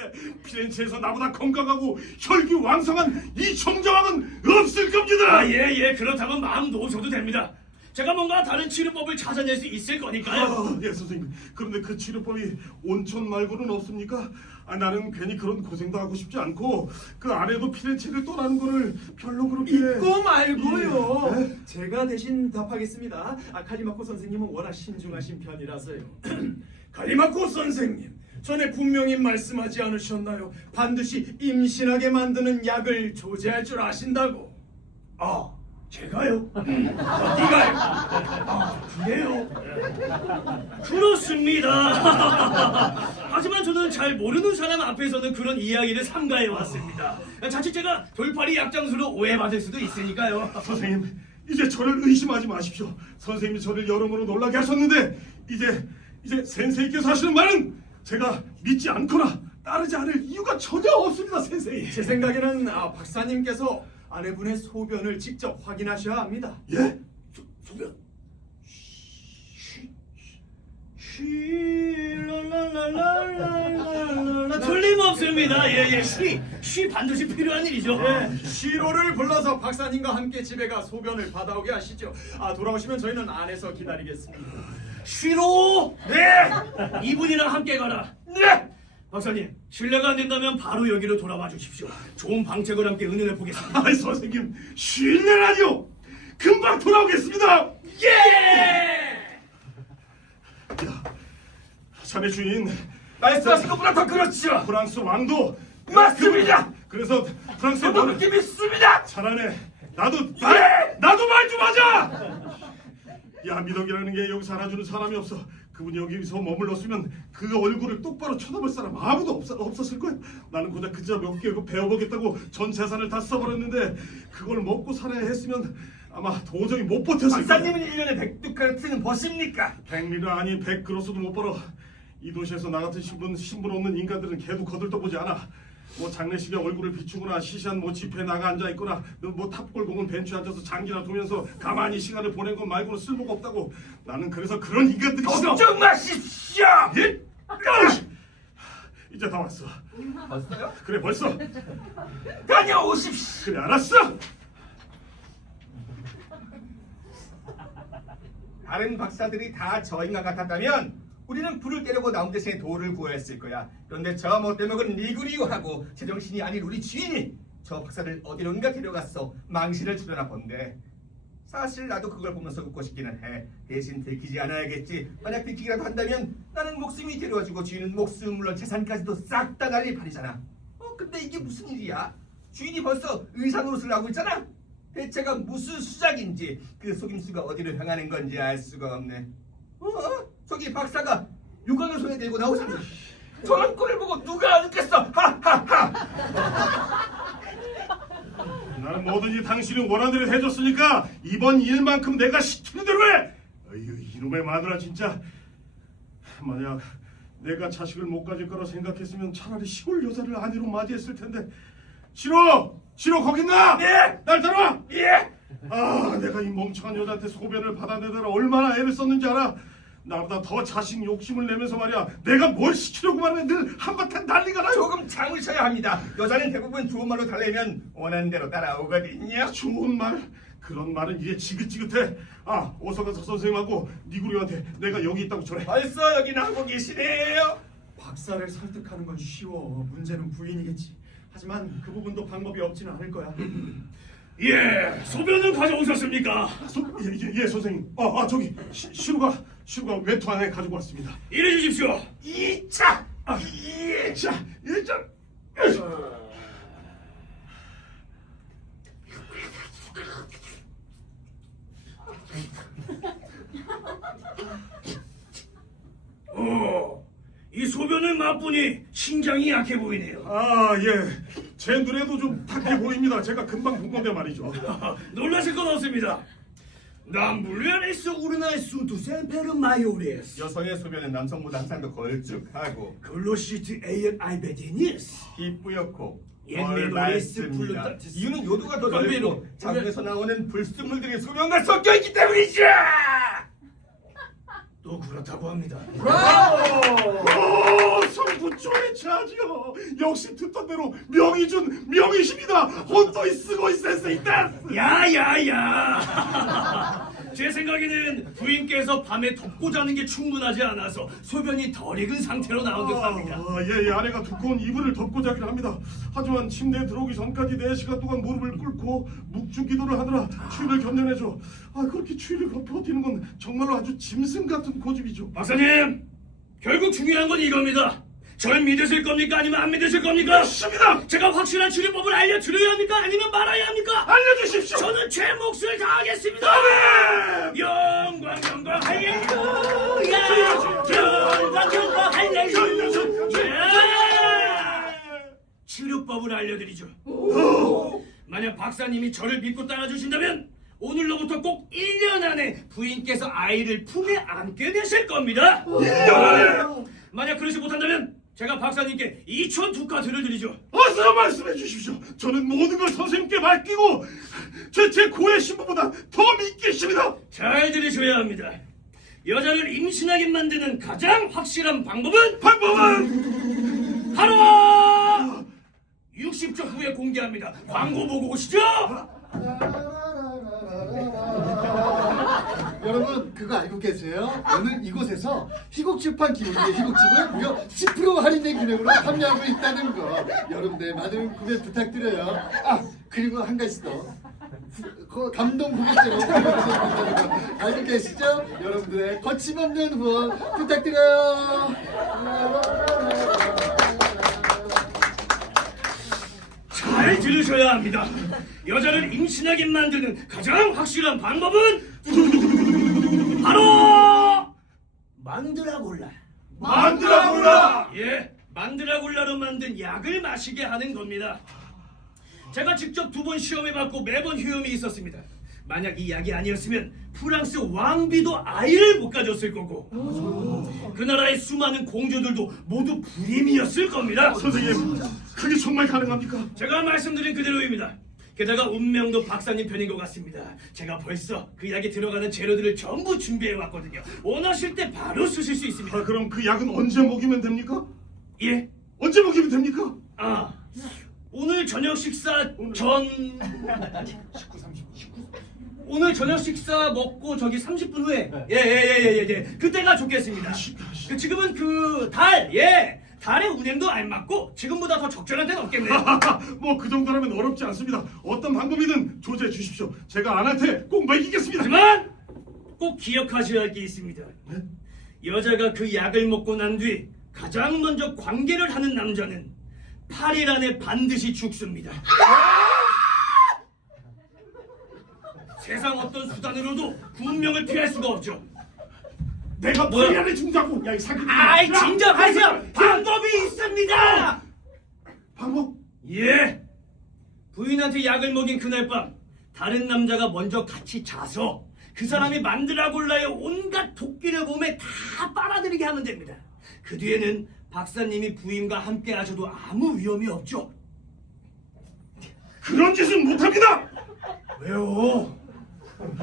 피렌체에서 나보다 건강하고 혈기왕성한 이 정정왕은 없을 겁니다. 예, 그렇다면 마음 놓으셔도 됩니다. 제가 뭔가 다른 치료법을 찾아낼 수 있을 거니까요. 예, 선생님. 그런데 그 치료법이 온천 말고는 없습니까? 나는 괜히 그런 고생도 하고 싶지 않고 그 아내도 피렌체를 떠나는 거를 별로 그렇게 믿고 말고요. 예? 제가 대신 답하겠습니다. 칼리마코 선생님은 워낙 신중하신 편이라서요. 칼리마코 선생님, 전에 분명히 말씀하지 않으셨나요? 반드시 임신하게 만드는 약을 조제할 줄 아신다고. 제가요? 네가요? 그래요? 그렇습니다. 하지만 저는 잘 모르는 사람 앞에서는 그런 이야기를 삼가해 왔습니다. 자칫 제가 돌팔이 약장수로 오해받을 수도 있으니까요. 선생님, 이제 저를 의심하지 마십시오. 선생님이 저를 여러모로 놀라게 하셨는데 이제 센세이께서 하시는 말은 제가 믿지 않거나 따르지 않을 이유가 전혀 없습니다, 센세이. 제 생각에는 박사님께서 아내분의 소변을 직접 확인하셔야 합니다. 예? 소변. 틀림없습니다. 예. 쉬 반드시 필요한 일이죠. 시로를 불러서 박사님과 함께 집에 가 소변을 받아오게 하시죠. 돌아오시면 저희는 안에서 기다리겠습니다. 쉬로. 네. 이분이랑 함께 가라. 네. 박사님, 실례가 안 된다면 바로 여기로 돌아와 주십시오. 좋은 방책을 함께 은은해 보겠습니다. 아이, 선생님, 쉴래라뇨. 금방 돌아오겠습니다. 예! 야, 자네 주인 말씀하신 것보다 더 그렇죠. 프랑스 왕도 맞습니다. 그래서 프랑스의 저도 그렇게 믿습니다. 잘하네. 나도 말 좀 하자. 야, 미덕이라는 게 여기서 알아주는 사람이 없어. 그분이 여기서 머물렀으면 그 얼굴을 똑바로 쳐다볼 사람 아무도 없었을 거야. 나는 그저 몇 개 배워보겠다고 전 재산을 다 써버렸는데 그걸 먹고 살아야 했으면 아마 도저히 못 버텼을 거야. 박사님은 1년에 100두카르트는 버십니까? 100리는 아니 100그로스도 못 벌어. 이 도시에서 나 같은 신분 없는 인간들은 개도 거들떠보지 않아. 뭐 장례식에 얼굴을 비추거나 시시한 뭐 집회에 나가 앉아 있거나 뭐 탑골공은 벤치에 앉아서 장기나 두면서 가만히 시간을 보낸 것 말고는 쓸모가 없다고. 나는 그래서 그런 인간들이 싫어. 걱정 마십시오. 예? 아이씨! 이제 다 왔어. 봤어요? 그래, 벌써. 다녀오십시오. 그래, 알았어. 다른 박사들이 다 저 인간 같았다면 우리는 불을 때려고 나온 대신에 돌을 구했을 거야. 그런데 저 못돼먹은 리구리오하고 제정신이 아닌 우리 주인이 저 박사를 어디론가 데려갔어. 망신을 주려나 본데. 사실 나도 그걸 보면서 웃고 싶기는 해. 대신 들키지 않아야겠지. 만약 들키기라도 한다면 나는 목숨이 데려와주고 주인은 목숨 물론 재산까지도 싹 다 날릴 판이잖아. 근데 이게 무슨 일이야? 주인이 벌써 의상 노릇을 하고 있잖아. 대체가 무슨 수작인지 그 속임수가 어디로 향하는 건지 알 수가 없네. 저기 박사가 유광을 손에 들고 나오잖아. 저런 꼴을 보고 누가 안 웃겠어. 하하하. 나는 뭐든지 당신이 원하는 대로 해줬으니까 이번 일만큼 내가 시키는 대로 해. 어휴, 이놈의 마누라 진짜. 만약 내가 자식을 못 가질 거라 생각했으면 차라리 시골 여자를 아내로 맞이했을 텐데. 싫어 거기 있나? 예. 날 따라와. 예. 내가 이 멍청한 여자한테 소변을 받아내느라 얼마나 애를 썼는지 알아? 나보다 더 자식 욕심을 내면서 말이야. 내가 뭘 시키려고 말해. 늘 한바탕 난리가 나요. 조금 참으셔야 합니다. 여자는 대부분 좋은 말로 달래면 원하는 대로 따라오거든요. 좋은 말? 그런 말은 이게 지긋지긋해. 어서 가서 선생님하고 니구리한테 내가 여기 있다고 전해. 벌써 여기 나오고 계시네요. 박사를 설득하는 건 쉬워. 문제는 부인이겠지. 하지만 그 부분도 방법이 없지는 않을 거야. 예, 소변은 가져오셨습니까? 예, 선생님. 저기 시루가 외투 안에 가지고 왔습니다. 이래 주십시오. 2차. 2차. 이 소변을 맛보니 신장이 약해 보이네요. 예. 제 눈에도 좀 탁해 보입니다. 제가 금방 본 건데 말이죠. 놀라실 건 없습니다. 남불리안에서 우르나의 순두 셈페르 마요레스 여성의 소변은 남성보다 항상 더 걸쭉하고 글로시트 에이언 아이베디니스 희뿌옇고 옛내 노레스 맑습니다. 플루타티스. 이유는 요도가 더 건배로. 넓고 자궁에서 나오는 불순물들이 소변과 섞여 있기 때문이죠. 또 그렇다고 합니다. 성부초의 차지요. 역시 듣던 대로 명의준 명의십니다. 혼또이 쓰고 있을 있다. 야야야! 제 생각에는 부인께서 밤에 덮고 자는 게 충분하지 않아서 소변이 덜 익은 상태로 나온 듯합니다. 예, 아내가 두꺼운 이불을 덮고 자긴 합니다. 하지만 침대에 들어오기 전까지 4시간 동안 무릎을 꿇고 묵주 기도를 하느라 추위를 견뎌내죠. 그렇게 추위를 버티는 건 정말로 아주 짐승 같은 고집이죠. 박사님, 결국 중요한 건 이겁니다. 절 믿으실 겁니까? 아니면 안 믿으실 겁니까? 믿습니다. 제가 확실한 치료법을 알려드려야 합니까? 아니면 말아야 합니까? 알려주십시오. 저는 제 몫을 다하겠습니다. 아멘. 영광 할렐루야. 영광 할렐루야. 치료법을 알려드리죠. 만약 박사님이 저를 믿고 따라주신다면 오늘로부터 꼭 1년 안에 부인께서 아이를 품에 안게 되실 겁니다. 1년 안에. 만약 그러지 못한다면 제가 박사님께 2천 두카트를 드리죠. 어서 말씀해 주십시오. 저는 모든 걸 선생님께 맡기고 제 고의 신부보다 더 믿겠습니다. 잘 들으셔야 합니다. 여자를 임신하게 만드는 가장 확실한 방법은 바로 60초 후에 공개합니다. 광고 보고 오시죠. 여러분 그거 알고 계세요? 오늘 이곳에서 희곡출판 기획의 희곡집을 무려 10% 할인된 금액으로 판매하고 있다는 거 여러분들 많은 구매 부탁드려요. 그리고 한 가지 더 감동 고객제로 알고 계시죠? 여러분들의 거침없는 후원 부탁드려요. 잘 들으셔야 합니다. 여자를 임신하게 만드는 가장 확실한 방법은 바로 만드라골라. 예, 만드라골라로 만든 약을 마시게 하는 겁니다. 제가 직접 2번 시험해봤고 매번 효험이 있었습니다. 만약 이 약이 아니었으면 프랑스 왕비도 아이를 못 가졌을 거고 그 나라의 수많은 공주들도 모두 불임이었을 겁니다. 선생님, 그게 정말 가능합니까? 제가 말씀드린 그대로입니다. 게다가 운명도 박사님 편인 것 같습니다. 제가 벌써 그 약에 들어가는 재료들을 전부 준비해 왔거든요. 원하실 때 바로 쓰실 수 있습니다. 그럼 그 약은 언제 먹이면 됩니까? 예? 언제 먹이면 됩니까? 오늘 저녁 식사 전... 오늘 저녁 식사 먹고 저기 30분 후에 예. 그때가 좋겠습니다. 지금은 그 달, 달의 운행도 안 맞고 지금보다 더 적절한 데는 없겠네요. 뭐 그 정도라면 어렵지 않습니다. 어떤 방법이든 조제해 주십시오. 제가 아내한테 꼭 먹이겠습니다. 하지만 꼭 기억하셔야 할 게 있습니다. 여자가 그 약을 먹고 난 뒤 가장 먼저 관계를 하는 남자는 8일 안에 반드시 죽습니다. 세상 어떤 수단으로도 그 운명을 피할 수가 없죠. 내가 뭐야? 8일 안에 죽는다고. 야, 이 사기꾼. 아이, 진정하세요. 방법이 있습니다. 방법? 예. 부인한테 약을 먹인 그날 밤 다른 남자가 먼저 같이 자서 그 사람이 만드라골라의 온갖 도끼를 몸에 다 빨아들이게 하면 됩니다. 그 뒤에는 박사님이 부인과 함께 하셔도 아무 위험이 없죠. 그런 짓은 못합니다. 왜요?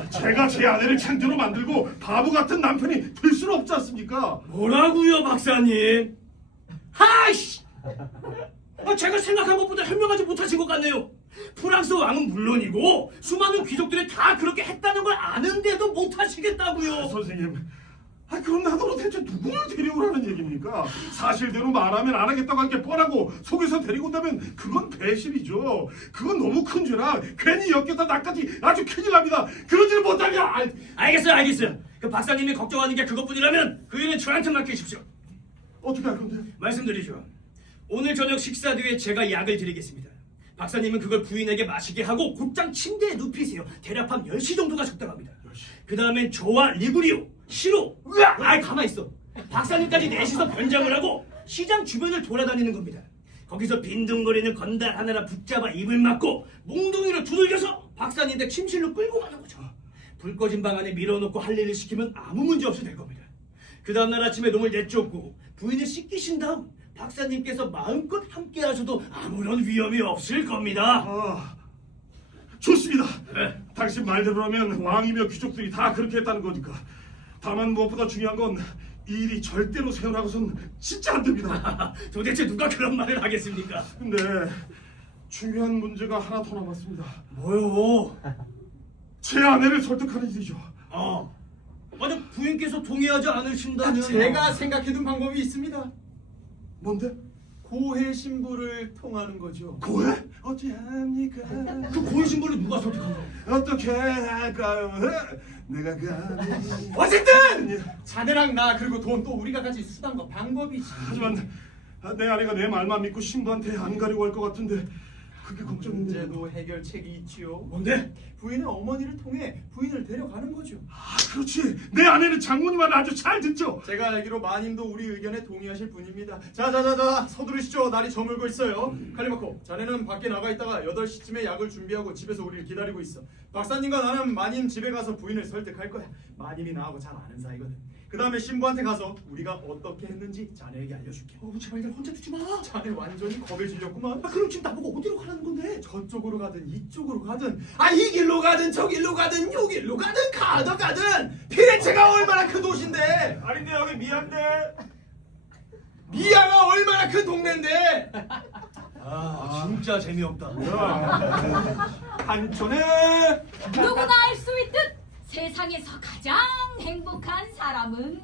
제가 제 아내를 창조로 만들고 바보 같은 남편이 될 수는 없지 않습니까? 뭐라고요, 박사님? 하이씨! 제가 생각한 것보다 현명하지 못하신 것 같네요. 프랑스 왕은 물론이고 수많은 귀족들이 다 그렇게 했다는 걸 아는데도 못하시겠다고요. 선생님, 그럼 나더러 대체 누구를 데려오라는 얘기입니까? 사실대로 말하면 안 하겠다고 한 게 뻔하고 속에서 데리고 온다면 그건 배신이죠. 그건 너무 큰 죄라 괜히 엮였다 나까지 아주 큰일 납니다. 그러지는 못하면 알겠어요. 그 박사님이 걱정하는 게 그것뿐이라면 그 일은 저한테 맡기십시오. 어떻게 할 건데? 말씀드리죠. 오늘 저녁 식사 뒤에 제가 약을 드리겠습니다. 박사님은 그걸 부인에게 마시게 하고 곧장 침대에 눕히세요. 대략 밤 10시 정도가 적당합니다. 그 다음엔 저와 리구리오, 시로, 가만히 있어. 박사님까지 넷이서 변장을 하고 시장 주변을 돌아다니는 겁니다. 거기서 빈둥거리는 건달 하나를 붙잡아 입을 막고 몽둥이로 두들겨서 박사님 댁 침실로 끌고 가는 거죠. 불 꺼진 방 안에 밀어놓고 할 일을 시키면 아무 문제 없이 될 겁니다. 그 다음날 아침에 놈을 내쫓고 부인을 씻기신 다음 박사님께서 마음껏 함께 하셔도 아무런 위험이 없을 겁니다. 아, 좋습니다. 네. 당신 말대로라면 왕이며 귀족들이 다 그렇게 했다는 거니까. 다만 무엇보다 중요한 건 이 일이 절대로 세어나고선 진짜 안 됩니다. 도대체 누가 그런 말을 하겠습니까? 근데 중요한 문제가 하나 더 남았습니다. 뭐요? 제 아내를 설득하는 일이죠. 만약 부인께서 동의하지 않으신다면 제가 생각해둔 방법이 있습니다. 뭔데? 고해 신부를 통하는 거죠. 고해? 어찌합니까? 그 고해 신부를 누가 설득하나요? 어떻게 할까요? 내가 감히. 어쨌든 자네랑 나 그리고 돈 또 우리가 같이 수단과 방법이지. 하지만 내 아내가 내 말만 믿고 신부한테 안 가려고 할 것 같은데 그게 걱정인데. 문제도 해결책이 있지요. 뭔데? 부인의 어머니를 통해 부인을 데려가는 거죠. 아, 그렇지. 내 아내는 장모님 말 아주 잘 듣죠. 제가 알기로 마님도 우리 의견에 동의하실 분입니다. 자자자자 서두르시죠. 날이 저물고 있어요. 칼리마코 자네는 밖에 나가 있다가 8시쯤에 약을 준비하고 집에서 우리를 기다리고 있어. 박사님과 나는 마님 집에 가서 부인을 설득할 거야. 마님이 나하고 잘 아는 사이거든. 그 다음에 신부한테 가서 우리가 어떻게 했는지 자네에게 알려줄게. 제발 날 혼자 두지 마. 자네 완전히 겁에 질렸구만. 그럼 지금 나보고 어디로 가라는 건데? 저쪽으로 가든 이쪽으로 가든 이 길로 가든 저 길로 가든 요 길로 가든 가든 피렌체가 얼마나 큰 도시인데. 아닌데 여기 미안데. 미아가 얼마나 큰 동네인데. 진짜 재미없다. 한촌에 누구나 알 수 있듯 세상에서 가장 행복한 사람은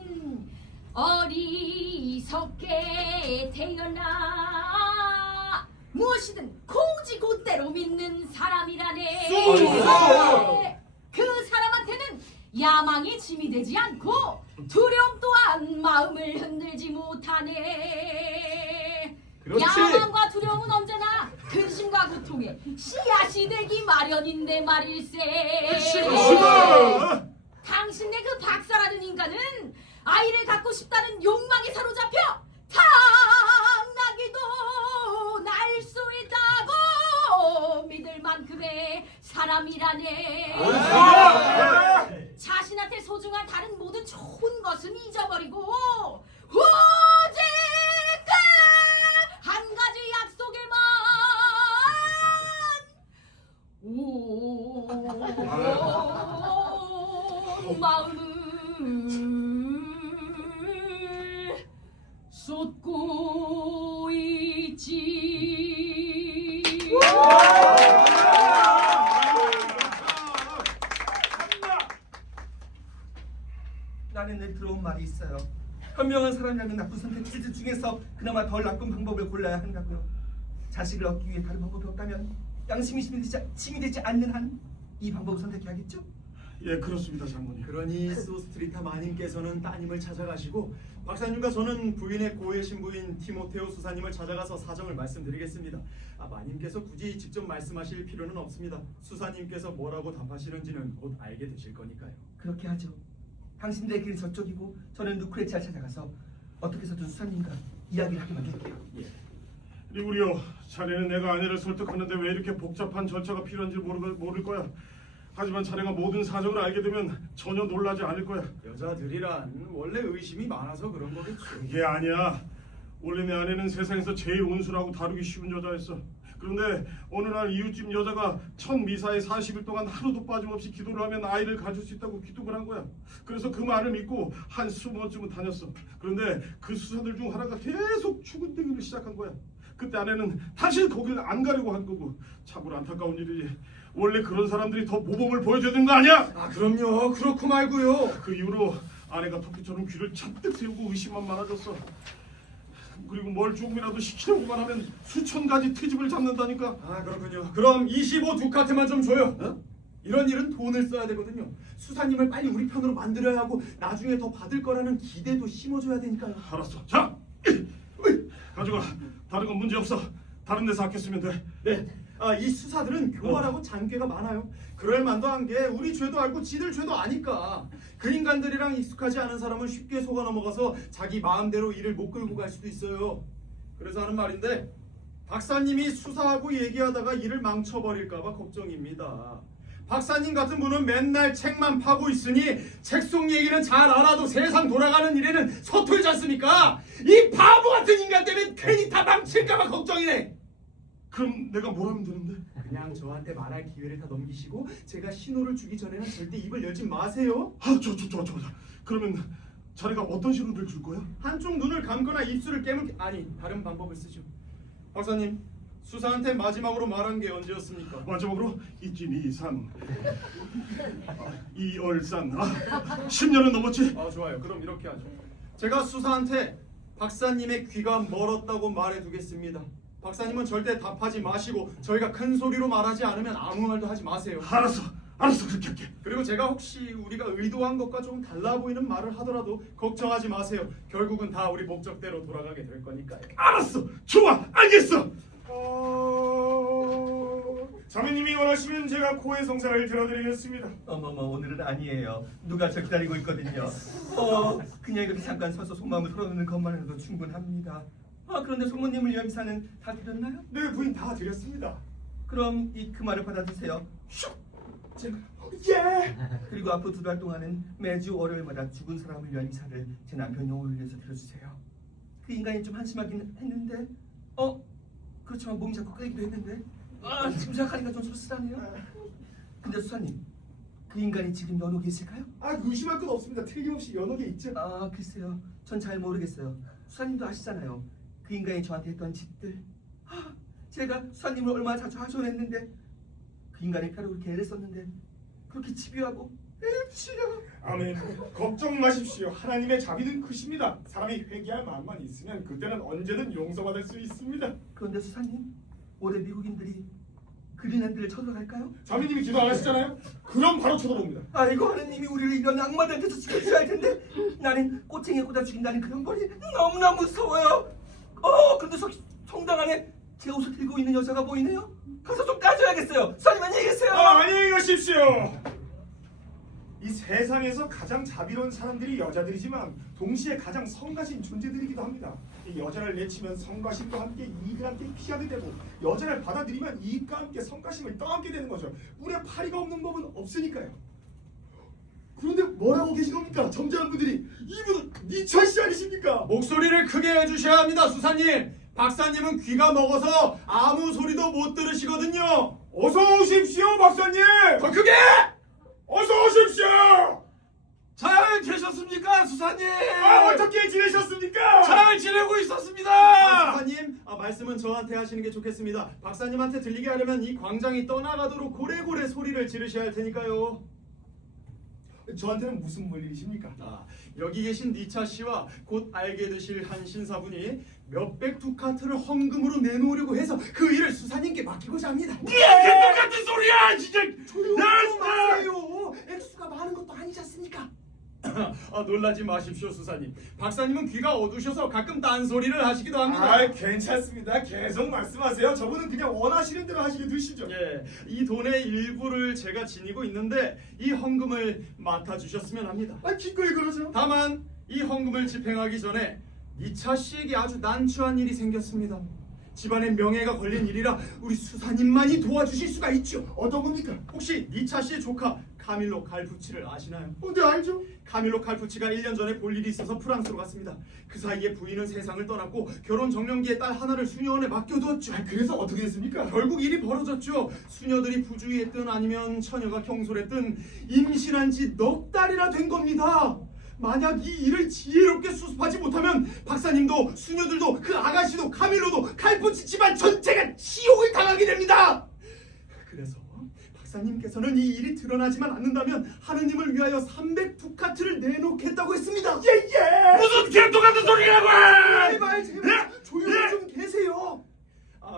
어리석게 태어나 무엇이든 고지고대로 믿는 사람이라네. 그 사람한테는 야망이 짐이 되지 않고 두려움 또한 마음을 흔들지 못하네. 그렇지. 야망과 두려움은 언제나 근심과 고통의 씨앗이 되기 마련인데 말일세. 당신네 그 박사라는 인간은 아이를 갖고 싶다는 욕망에 사로잡혀 당나귀도 날 수 있다고 믿을 만큼의 사람이라네. 자신한테 소중한 다른 모든 좋은 것은 잊어버리고 오직 그 한 가지 약속에만 마음을 쏟고 있지. 나는 늘 들어온 말이 있어요. 현명한 사람이라면 나쁜 선택지들 중에서 그나마 덜 나쁜 방법을 골라야 한다고요. 자식을 얻기 위해 다른 방법이 없다면 양심이 침이 되지 않는 한 이 방법을 선택해야겠죠? 예, 그렇습니다, 장모님. 그러니 소스트리타 마님께서는 따님을 찾아가시고 박사님과 저는 부인의 고해 신부인 티모테오 수사님을 찾아가서 사정을 말씀드리겠습니다. 마님께서 굳이 직접 말씀하실 필요는 없습니다. 수사님께서 뭐라고 답하시는지는 곧 알게 되실 거니까요. 그렇게 하죠. 당신들의 길은 저쪽이고 저는 루크레치아를 찾아가서 어떻게 해서든 수사님과 이야기를 하게 만들게요. 리구리오, 자네는 내가 아내를 설득하는데 왜 이렇게 복잡한 절차가 필요한지 모를 거야. 하지만 자네가 모든 사정을 알게 되면 전혀 놀라지 않을 거야. 여자들이란 원래 의심이 많아서 그런 거겠죠. 그게 아니야. 원래 내 아내는 세상에서 제일 온순하고 다루기 쉬운 여자였어. 그런데 어느 날 이웃집 여자가 첫 미사에 40일 동안 하루도 빠짐없이 기도를 하면 아이를 가질 수 있다고 기도를 한 거야. 그래서 그 말을 믿고 한 20번쯤은 다녔어. 그런데 그 수사들 중 하나가 계속 추근대기를 시작한 거야. 그때 아내는 다시 거길 안 가려고 한 거고. 참으로 안타까운 일이지. 원래 그런 사람들이 더 모범을 보여줘야 되는 거 아니야? 그럼요. 그렇고 말고요. 그 이후로 아내가 토끼처럼 귀를 잔뜩 세우고 의심만 많아졌어. 그리고 뭘 조금이라도 시키려고만 하면 수천 가지 트집을 잡는다니까. 그렇군요. 그럼 25 두카트만 좀 줘요. 이런 일은 돈을 써야 되거든요. 수사님을 빨리 우리 편으로 만들어야 하고 나중에 더 받을 거라는 기대도 심어줘야 되니까요. 알았어. 자, 가져가. 다른 건 문제 없어. 다른 데서 아꼈으면 돼. 네. 이 수사들은 교활하고 잔꾀가 많아요. 그럴 만도 한 게 우리 죄도 알고 지들 죄도 아니까. 그 인간들이랑 익숙하지 않은 사람은 쉽게 속아 넘어가서 자기 마음대로 일을 못 끌고 갈 수도 있어요. 그래서 하는 말인데 박사님이 수사하고 얘기하다가 일을 망쳐버릴까 봐 걱정입니다. 박사님 같은 분은 맨날 책만 파고 있으니 책 속 얘기는 잘 알아도 세상 돌아가는 일에는 서툴지 않습니까? 이 바보 같은 인간 때문에 괜히 다 망칠까봐 걱정이네. 그럼 내가 뭘 하면 되는데? 그냥 저한테 말할 기회를 다 넘기시고 제가 신호를 주기 전에는 절대 입을 열지 마세요. 좋아. 그러면 자네가 어떤 신호를 줄 거야? 한쪽 눈을 감거나 입술을 깨물게 아니 다른 방법을 쓰죠. 박사님 수사한테 마지막으로 말한 게 언제였습니까? 마지막으로 이진이산 이얼산 10년은 넘었지? 아 좋아요. 그럼 이렇게 하죠. 제가 수사한테 박사님의 귀가 멀었다고 말해두겠습니다. 박사님은 절대 답하지 마시고 저희가 큰 소리로 말하지 않으면 아무 말도 하지 마세요. 알았어 그렇게 할게. 그리고 제가 혹시 우리가 의도한 것과 좀 달라 보이는 말을 하더라도 걱정하지 마세요. 결국은 다 우리 목적대로 돌아가게 될 거니까요. 알았어 좋아 알겠어. 자매님이 원하시면 제가 고해 성사를 들어드리겠습니다. 어머머 오늘은 아니에요. 누가 저 기다리고 있거든요. 그냥 이렇게 잠깐 서서 속마음을 털어놓는 것만 해도 충분합니다. 그런데 소모님을 위한 미사는 다 드렸나요? 네 부인 다 드렸습니다. 그럼 이 그 말을 받아주세요. 제가 예. 그리고 앞으로 2달 동안은 매주 월요일마다 죽은 사람을 위한 미사를 제 남편 영혼을 위해서 드려주세요. 그 인간이 좀 한심하긴 했는데 그렇지만 몸이 자꾸 끌리기도 했는데 지금 생각하니까 좀 씁쓸하네요. 근데 수사님 그 인간이 지금 연옥에 있을까요? 의심할 건 없습니다. 틀림없이 연옥에 있죠. 글쎄요. 전 잘 모르겠어요. 수사님도 아시잖아요. 그 인간이 저한테 했던 짓들. 제가 수사님을 얼마나 자주 하소연했는데 그 인간의 뼈를 그렇게 애를 썼는데 그렇게 집요하고 치려. 아멘. 걱정 마십시오. 하나님의 자비는 크십니다. 사람이 회개할 마음만 있으면 그때는 언제든 용서받을 수 있습니다. 그런데 수사님 올해 미국인들이 그린랜드를 쳐들어갈까요? 자매님이 기도 안 하시잖아요. 그럼 바로 쳐다봅니다. 아이고 하느님이 우리를 이런 악마들한테서 지켜주셔야 할 텐데 나는 꼬챙이에 꽂아 죽인다는 그런 벌이 너무나 무서워요. 근데 성당 안에 제 옷을 들고 있는 여자가 보이네요. 가서 좀 따져야겠어요. 수사님 안녕히 계세요. 안녕히 가십시오. 이 세상에서 가장 자비로운 사람들이 여자들이지만 동시에 가장 성가신 존재들이기도 합니다. 이 여자를 내치면 성가심과 함께 이익을 함께 피하게 되고 여자를 받아들이면 이익과 함께 성가심을 떠안게 되는 거죠. 물에 파리가 없는 법은 없으니까요. 그런데 뭐라고 계신 겁니까? 점잖은 분들이 이분은 니철 씨 아니십니까? 목소리를 크게 해주셔야 합니다, 수사님. 박사님은 귀가 먹어서 아무 소리도 못 들으시거든요. 어서 오십시오, 박사님. 더 크게! 어서 오십시오. 잘 계셨습니까, 수사님? 어떻게 지내셨습니까? 잘 지내고 있었습니다. 수사님, 말씀은 저한테 하시는 게 좋겠습니다. 박사님한테 들리게 하려면 이 광장이 떠나가도록 고래고래 소리를 지르셔야 할 테니까요. 저한테는 무슨 볼일이십니까? 여기 계신 니차 씨와 곧 알게 되실 한 신사분이 몇백 두카트를 헌금으로 내놓으려고 해서 그 일을 수사님께 맡기고자 합니다. 똑같은 소리야 진짜. 조용히 마세요. 액수가 많은 것도 아니지 않습니까? 놀라지 마십시오, 수사님. 박사님은 귀가 어두셔서 가끔 딴소리를 하시기도 합니다. 괜찮습니다. 계속 말씀하세요. 저분은 그냥 원하시는 대로 하시게 두시죠. 예, 이 돈의 일부를 제가 지니고 있는데 이 헌금을 맡아주셨으면 합니다. 기꺼이 그러죠. 다만 이 헌금을 집행하기 전에 니차 씨에게 아주 난처한 일이 생겼습니다. 집안의 명예가 걸린 일이라 우리 수사님만이 도와주실 수가 있죠. 어떤 겁니까? 혹시 니차 씨의 조카 카밀로 칼푸치를 아시나요? 네, 알죠. 카밀로 칼푸치가 1년 전에 볼 일이 있어서 프랑스로 갔습니다. 그 사이에 부인은 세상을 떠났고 결혼 정년기에 딸 하나를 수녀원에 맡겨두었죠. 그래서 어떻게 됐습니까? 결국 일이 벌어졌죠. 수녀들이 부주의했든 아니면 처녀가 경솔했든 임신한 지 넉 달이나 된 겁니다. 만약 이 일을 지혜롭게 수습하지 못하면 박사님도 수녀들도 그 아가씨도 카밀로도 칼푸치 집안 전체가 치욕을 당하게 됩니다. 그래서 박사님께서는 이 일이 드러나지만 않는다면 하느님을 위하여 300두카트를 내놓겠다고 했습니다. 예. 무슨 개똥 같은 소리라고 해! 제발 조용히 좀 계세요.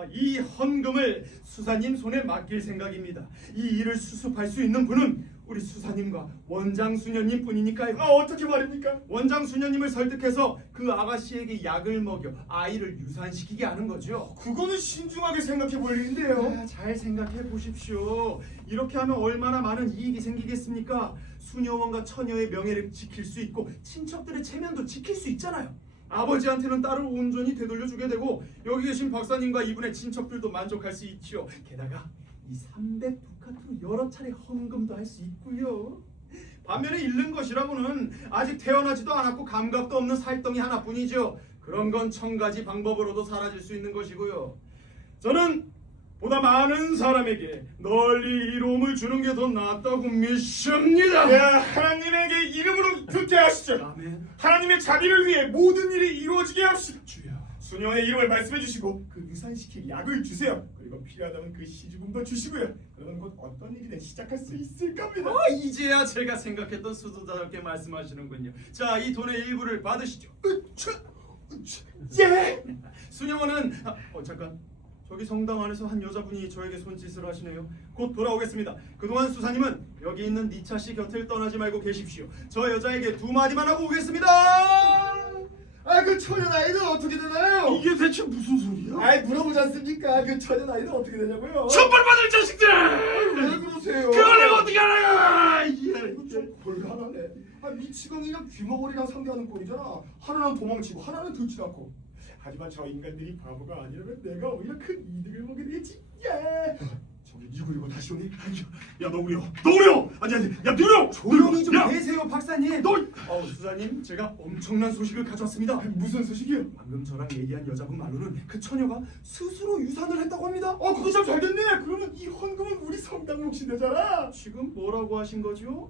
이 헌금을 수사님 손에 맡길 생각입니다. 이 일을 수습할 수 있는 분은 우리 수사님과 원장 수녀님 뿐이니까요. 어떻게 말입니까? 원장 수녀님을 설득해서 그 아가씨에게 약을 먹여 아이를 유산시키게 하는 거죠. 그거는 신중하게 생각해 볼 일인데요. 잘 생각해 보십시오. 이렇게 하면 얼마나 많은 이익이 생기겠습니까? 수녀원과 처녀의 명예를 지킬 수 있고 친척들의 체면도 지킬 수 있잖아요. 아버지한테는 딸을 온전히 되돌려주게 되고 여기 계신 박사님과 이분의 친척들도 만족할 수 있죠. 게다가 이 300두카트 바깥으로 여러 차례 헌금도 할 수 있고요. 반면에 잃는 것이라고는 아직 태어나지도 않았고 감각도 없는 살덩이 하나뿐이죠. 그런 건 1000가지 방법으로도 사라질 수 있는 것이고요. 저는 보다 많은 사람에게 널리 이로움을 주는 게 더 낫다고 믿습니다. 야, 하나님에게 이름으로 듣게 하시죠. 아멘. 하나님의 자비를 위해 모든 일이 이루어지게 합시다. 주여. 수녀의 이름을 말씀해 주시고 그 유산시킬 약을 주세요. 그리고 필요하다면 그 시주금도 주시고요. 그러면 곧 어떤 일이든 시작할 수 있을 겁니다. 이제야 제가 생각했던 수도자답게 말씀하시는군요. 자, 이 돈의 일부를 받으시죠. 예! 수녀원은 잠깐. 저기 성당 안에서 한 여자분이 저에게 손짓을 하시네요. 곧 돌아오겠습니다. 그동안 수사님은 여기 있는 니차 씨 곁을 떠나지 말고 계십시오. 저 여자에게 2마디만 하고 오겠습니다. 아, 그 처녀 나이는 어떻게 되나요? 이게 대체 무슨 소리야? 아이, 물어보지 않습니까? 그 처녀 나이는 어떻게 되냐고요? 천벌받을 자식들! 왜 그러세요? 그걸 내가 어떻게 알아요? 이거 좀 곤란하네. 아, 미치광이가 귀머거리랑 상대하는 꼴이잖아. 하나는 도망치고 하나는 듣지 않고. 하지만 저 인간들이 바보가 아니라면 내가 오히려 큰 이득을 보게 되지. 예! 저기 이거 다시 오니? 야, 너구려! 아니, 야, 누려! 조용히 좀 야! 계세요, 박사님. 너! 수사님, 제가 엄청난 소식을 가져왔습니다. 무슨 소식이요? 방금 저랑 얘기한 여자분 말로는 그 처녀가 스스로 유산을 했다고 합니다. 그거 참 잘 됐네. 그러면 이 헌금은 우리 성당 몫이 되잖아. 지금 뭐라고 하신 거죠?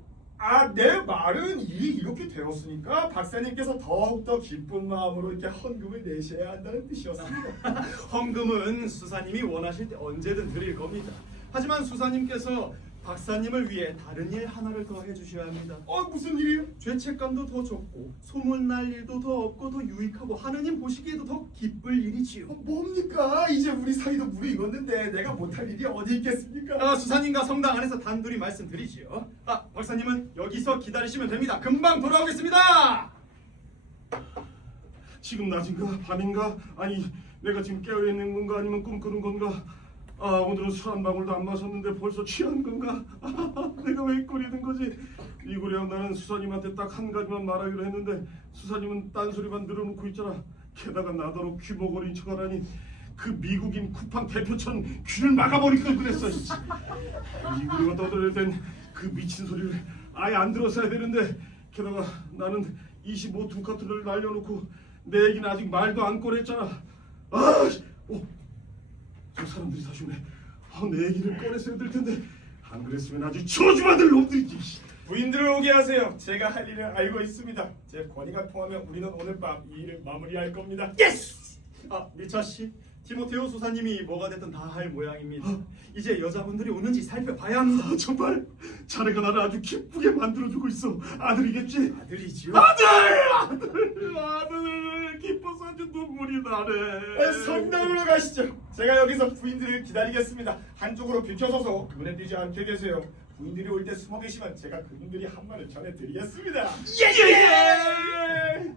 내 말은 일이 이렇게 되었으니까 박사님께서 더욱더 기쁜 마음으로 이렇게 헌금을 내셔야 한다는 뜻이었습니다. 헌금은 수사님이 원하실 때 언제든 드릴 겁니다. 하지만 수사님께서 박사님을 위해 다른 일 하나를 더 해주셔야 합니다. 무슨 일이요? 죄책감도 더 적고 소문날 일도 더 없고 더 유익하고 하느님 보시기에도 더 기쁠 일이지요. 뭡니까? 이제 우리 사이도 무르익었는데 내가 못할 일이 어디 있겠습니까? 수사님과 성당 안에서 단둘이 말씀드리지요. 박사님은 여기서 기다리시면 됩니다. 금방 돌아오겠습니다. 지금 낮인가? 밤인가? 아니, 내가 지금 깨어있는 건가? 아니면 꿈꾸는 건가? 오늘은 술 한 방울도 안 마셨는데 벌써 취한 건가? 내가 왜 꼴이 된 거지? 이구려 나는 수사님한테 딱 한 가지만 말하기로 했는데 수사님은 딴소리만 늘어놓고 있잖아. 게다가 나더러 귀머거리인 척하라니 그 미국인 쿠팡 대표처럼 귀를 막아버릴 걸 그랬어. 이구려가 떠들을 땐 그 미친 소리를 아예 안 들었어야 되는데 게다가 나는 25 두카트를 날려놓고 내 얘기는 아직 말도 안 꺼냈잖아. 저 사람들이 다시 오네. 내 얘기를 꺼냈어야 될 텐데 안 그랬으면 아주 저주받을 놈들이지. 부인들을 오게 하세요. 제가 할 일을 알고 있습니다. 제 권위가 통하면 우리는 오늘 밤 이 일을 마무리할 겁니다. 예스! 니차 씨, 티모테오 수사님이 뭐가 됐든 다 할 모양입니다. 이제 여자분들이 오는지 살펴봐야 합니다. 정말 자네가 나를 아주 기쁘게 만들어주고 있어. 아들이겠지? 아들이지요? 아들 기뻐서 아주 눈물이 나네. 성당으로 가시죠. 제가 여기서 부인들을 기다리겠습니다. 한쪽으로 비켜서서 눈에 띄지 않게 계세요. 부인들이 올 때 숨어 계시면 제가 그분들이 한 말을 전해드리겠습니다. 예!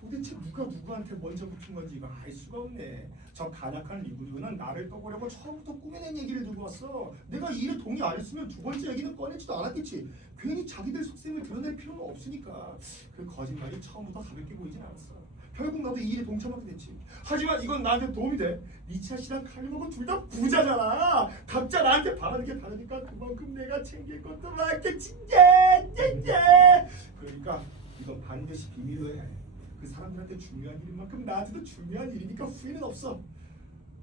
도대체 누가 누구한테 먼저 붙은 건지 이거 알 수가 없네. 저 간악한 리구류는 나를 떠보려고 처음부터 꾸며낸 얘기를 들고 왔어. 내가 이 일에 동의 안 했으면 두 번째 얘기는 꺼내지도 않았겠지. 괜히 자기들 속셈을 드러낼 필요는 없으니까. 그 거짓말이 처음부터 가볍게 보이진 않았어. 결국 나도 이 일에 동참하게 됐지. 하지만 이건 나한테 도움이 돼. 니차 씨랑 칼리먹은 둘 다 부자잖아. 각자 나한테 바라는 게 다르니까 그만큼 내가 챙길 것도 많겠지. 그러니까 이건 반드시 비밀로 해야 해. 그 사람들한테 중요한 일인 만큼 나한테도 중요한 일이니까 후회는 없어.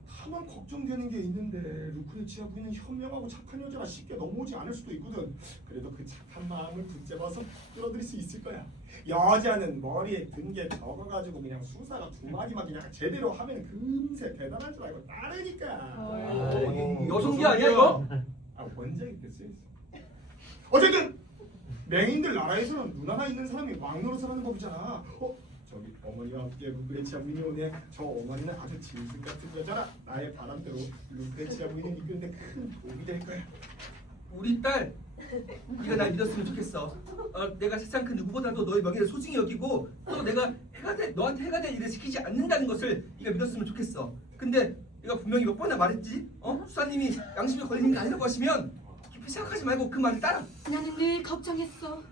다만 걱정되는 게 있는데 루크레치아 부인은 현명하고 착한 여자라 쉽게 넘어오지 않을 수도 있거든. 그래도 그 착한 마음을 붙잡아서 끌어들일 수 있을 거야. 여자는 머리에 든 게 적어가지고 그냥 수사가 두 마디만 그냥 제대로 하면 금세 대단할 줄 알고 따르니까. 여성기 아니야 이거? 원작이 됐어요. 어쨌든 맹인들 나라에서는 눈 하나 있는 사람이 왕노릇을 하는 법이잖아. 저기 어머니와 함께 루크레치아 부인이 오네. 저 어머니는 아주 진실 같은 여자라. 나의 바람대로 루크레치아 부인을 이끄는데 큰 도움이 될 거야. 우리 딸, 네가 날 믿었으면 좋겠어. 내가 세상 그 누구보다도 너의 명예를 소중히 여기고 또 내가 너한테 해가 될 일을 시키지 않는다는 것을 네가 믿었으면 좋겠어. 근데 내가 분명히 몇 번이나 말했지. 수사님이 양심에 걸리는 게 아니라고 하시면 깊이 생각하지 말고 그 말을 따라. 나는 늘 걱정했어.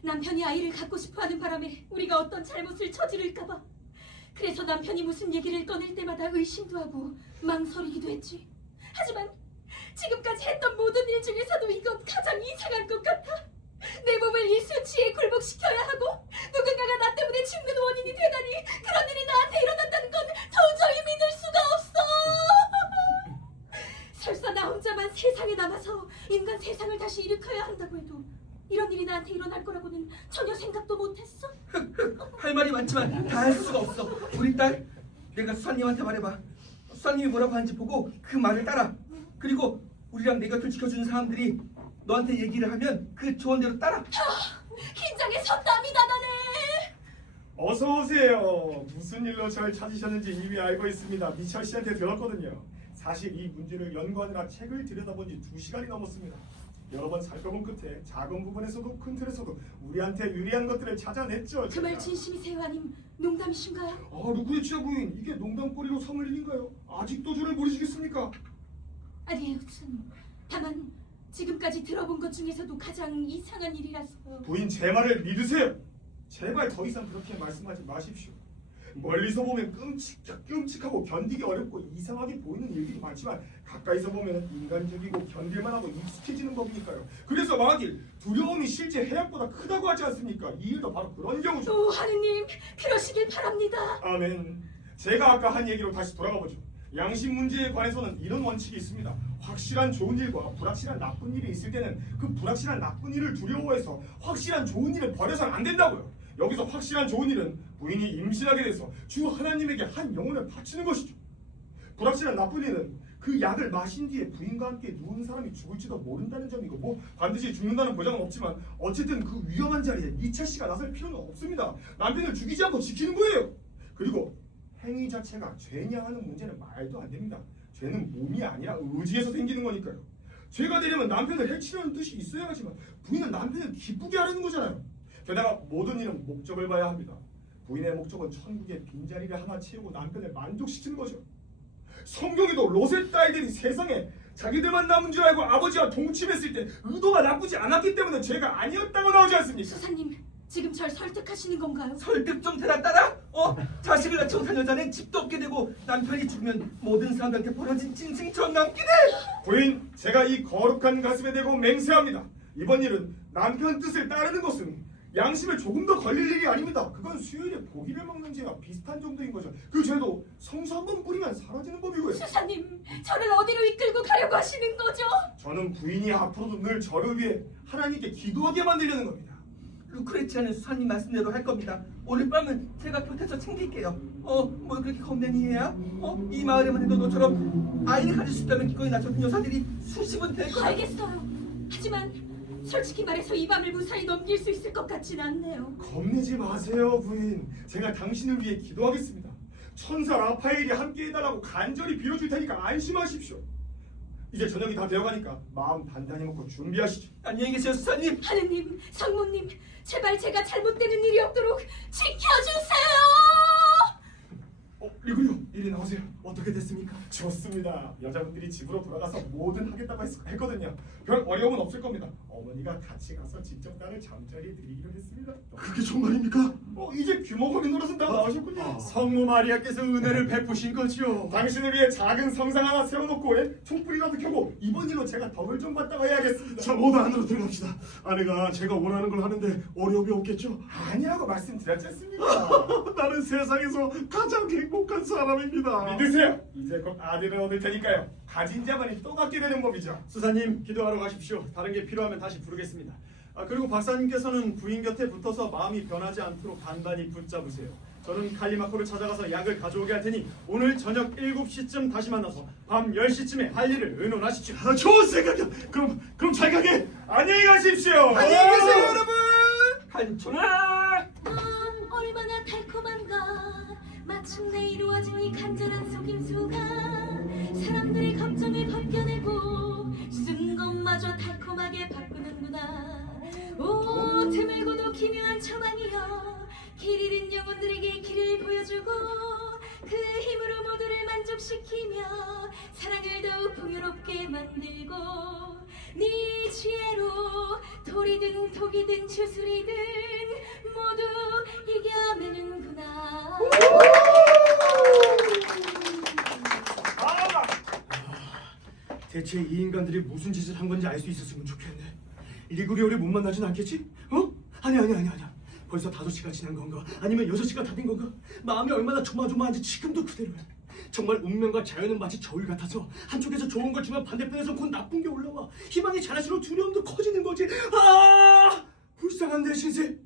남편이 아이를 갖고 싶어하는 바람에 우리가 어떤 잘못을 저지를까봐. 그래서 남편이 무슨 얘기를 꺼낼 때마다 의심도 하고 망설이기도 했지. 하지만 지금까지 했던 모든 일 중에서도 이건 가장 이상한 것 같아. 내 몸을 이 수치에 굴복시켜야 하고 누군가가 나 때문에 죽는 원인이 되다니 그런 일이 나한테 일어난다는 건 도저히 믿을 수가 없어. 설사 나 혼자만 세상에 남아서 인간 세상을 다시 일으켜야 한다고 해도 이런 일이 나한테 일어날 거라고는 전혀 생각도 못했어. 할 말이 많지만 다 할 수가 없어. 우리 딸, 내가 수사님한테 말해봐. 수사님이 뭐라고 하는지 보고 그 말을 따라. 그리고 우리랑 내 곁을 지켜주는 사람들이 너한테 얘기를 하면 그 조언대로 따라. 긴장해서 땀이 나다네. 어서 오세요. 무슨 일로 절 찾으셨는지 이미 알고 있습니다. 미철 씨한테 들었거든요. 사실 이 문제를 연구하느라 책을 들여다본 지 2시간이 넘었습니다. 여러 번 살펴본 끝에 작은 부분에서도 큰 틀에서도 우리한테 유리한 것들을 찾아냈죠. 그 말 진심이세요? 아님 농담이신가요? 아, 누구의 치아 부인? 이게 농담거리로 삼을 일인가요? 아직도 저를 모르시겠습니까? 아니에요, 수사님. 다만 지금까지 들어본 것 중에서도 가장 이상한 일이라서요. 부인 제 말을 믿으세요. 제발 더 이상 그렇게 말씀하지 마십시오. 멀리서 보면 끔찍하고 견디기 어렵고 이상하게 보이는 일들이 많지만 가까이서 보면 인간적이고 견딜만하고 익숙해지는 법이니까요. 그래서 말하길 두려움이 실제 해악보다 크다고 하지 않습니까? 이 일도 바로 그런 경우죠. 오, 하느님, 그러시길 바랍니다. 아멘. 제가 아까 한 얘기로 다시 돌아가보죠. 양심 문제에 관해서는 이런 원칙이 있습니다. 확실한 좋은 일과 불확실한 나쁜 일이 있을 때는 그 불확실한 나쁜 일을 두려워해서 확실한 좋은 일을 버려서는 안 된다고요. 여기서 확실한 좋은 일은 부인이 임신하게 돼서 주 하나님에게 한 영혼을 바치는 것이죠. 불확실한 나쁜 일은 그 약을 마신 뒤에 부인과 함께 누운 사람이 죽을지도 모른다는 점이고, 뭐 반드시 죽는다는 보장은 없지만 어쨌든 그 위험한 자리에 미철 씨가 나설 필요는 없습니다. 남편을 죽이지 않고 지키는 거예요. 그리고 행위 자체가 죄냐 하는 문제는 말도 안 됩니다. 죄는 몸이 아니라 의지에서 생기는 거니까요. 죄가 되려면 남편을 해치려는 뜻이 있어야 하지만 부인은 남편을 기쁘게 하려는 거잖아요. 게다가 모든 일은 목적을 봐야 합니다. 부인의 목적은 천국의 빈자리를 하나 채우고 남편을 만족시키는 거죠. 성경에도 롯의 딸들이 세상에 자기들만 남은 줄 알고 아버지와 동침했을 때 의도가 나쁘지 않았기 때문에 죄가 아니었다고 나오지 않습니까? 수사님, 지금 절 설득하시는 건가요? 설득 좀 되나 따라? 자식을 낳지 못한 여자는 집도 없게 되고 남편이 죽으면 모든 사람들한테 벌어진 징징처럼 남게 돼. 부인, 제가 이 거룩한 가슴에 대고 맹세합니다. 이번 일은 남편 뜻을 따르는 것은 양심에 조금 더 걸릴 일이 아닙니다. 그건 수요일에 고기를 먹는 죄와 비슷한 정도인 거죠. 그 죄도 성수 한 번 뿌리면 사라지는 법이고요. 수사님, 저를 어디로 이끌고 가려고 하시는 거죠? 저는 부인이 앞으로도 늘 저를 위해 하나님께 기도하게 만들려는 겁니다. 루크레치아는 수사님 말씀대로 할 겁니다. 오늘 밤은 제가 곁에서 챙길게요. 뭐 그렇게 겁낸 일이야? 이 마을에만 해도 너처럼 아이를 가질 수 있다면 기꺼이 낳쳤던 여사들이 수십은 될 거야. 알겠어요. 하지만 솔직히 말해서 이 밤을 무사히 넘길 수 있을 것 같진 않네요. 겁내지 마세요, 부인. 제가 당신을 위해 기도하겠습니다. 천사 라파엘이 함께 해달라고 간절히 빌어줄 테니까 안심하십시오. 이제 저녁이 다 되어가니까 마음 단단히 먹고 준비하시죠. 안녕히 계세요, 수사님. 하느님, 성모님, 제발 제가 잘못되는 일이 없도록 지켜주세요. 리구요, 이리 나오세요. 어떻게 됐습니까? 좋습니다. 여자분들이 집으로 돌아가서 뭐든 하겠다고 했거든요. 별 어려움은 없을 겁니다. 어머니가 같이 가서 직접 딸을 잠자리에 드리기로 했습니다. 그게 정말입니까? 이제 규모감이 놀아서 다 나오셨군요. 성모 마리아께서 은혜를 베푸신 거지요. 당신을 위해 작은 성상 하나 세워놓고 촛불이라도 켜고 이번 일로 제가 덕을 좀 받다가 해야겠습니다. 자, 모두 안으로 들어갑시다. 아내가 제가 원하는 걸 하는데 어려움이 없겠죠? 아니라고 말씀드렸지 않습니까? 나는 세상에서 가장 행복한 사람입니다. 믿으세요. 이제 곧 아들을 얻을 테니까요. 가진 자만이 또 갖게 되는 법이죠. 수사님, 기도하러 가십시오. 다른 게 필요하면 다시 부르겠습니다. 그리고 박사님께서는 부인 곁에 붙어서 마음이 변하지 않도록 단단히 붙잡으세요. 저는 칼리마코를 찾아가서 약을 가져오게 할 테니 오늘 저녁 7시쯤 다시 만나서 밤 10시쯤에 할 일을 의논하시죠. 좋은 생각이야. 그럼 잘 가게. 안녕히 가십시오. 안녕히 계세요, 여러분. 한촌아. 얼마나 달콤한가. 마침내 이루어진 이 간절한 속임수가 사람들의 걱정을 벗겨내고 쓴 것마저 달콤하게 바꾸는구나. 오, 드물고도 기묘한 처방이여, 길 잃은 영혼들에게 길을 보여주고 그 힘으로 모두를 만족시키며 사랑을 더욱 풍요롭게 만들고 네 지혜로 돌이든 독이든 주술이든 모두 이겨내는구나. 대체 이 인간들이 무슨 짓을 한 건지 알 수 있었으면 좋겠네. 리구리오를 못 만나진 않겠지? 어? 아니야. 벌써 5시가 지난 건가? 아니면 6시가 다 된 건가? 마음이 얼마나 조마조마한지 지금도 그대로야. 정말 운명과 자연은 마치 저울 같아서 한쪽에서 좋은 걸 주면 반대편에서 곧 나쁜 게 올라와. 희망이 자랄수록 두려움도 커지는 거지. 아! 불쌍한 내 신세.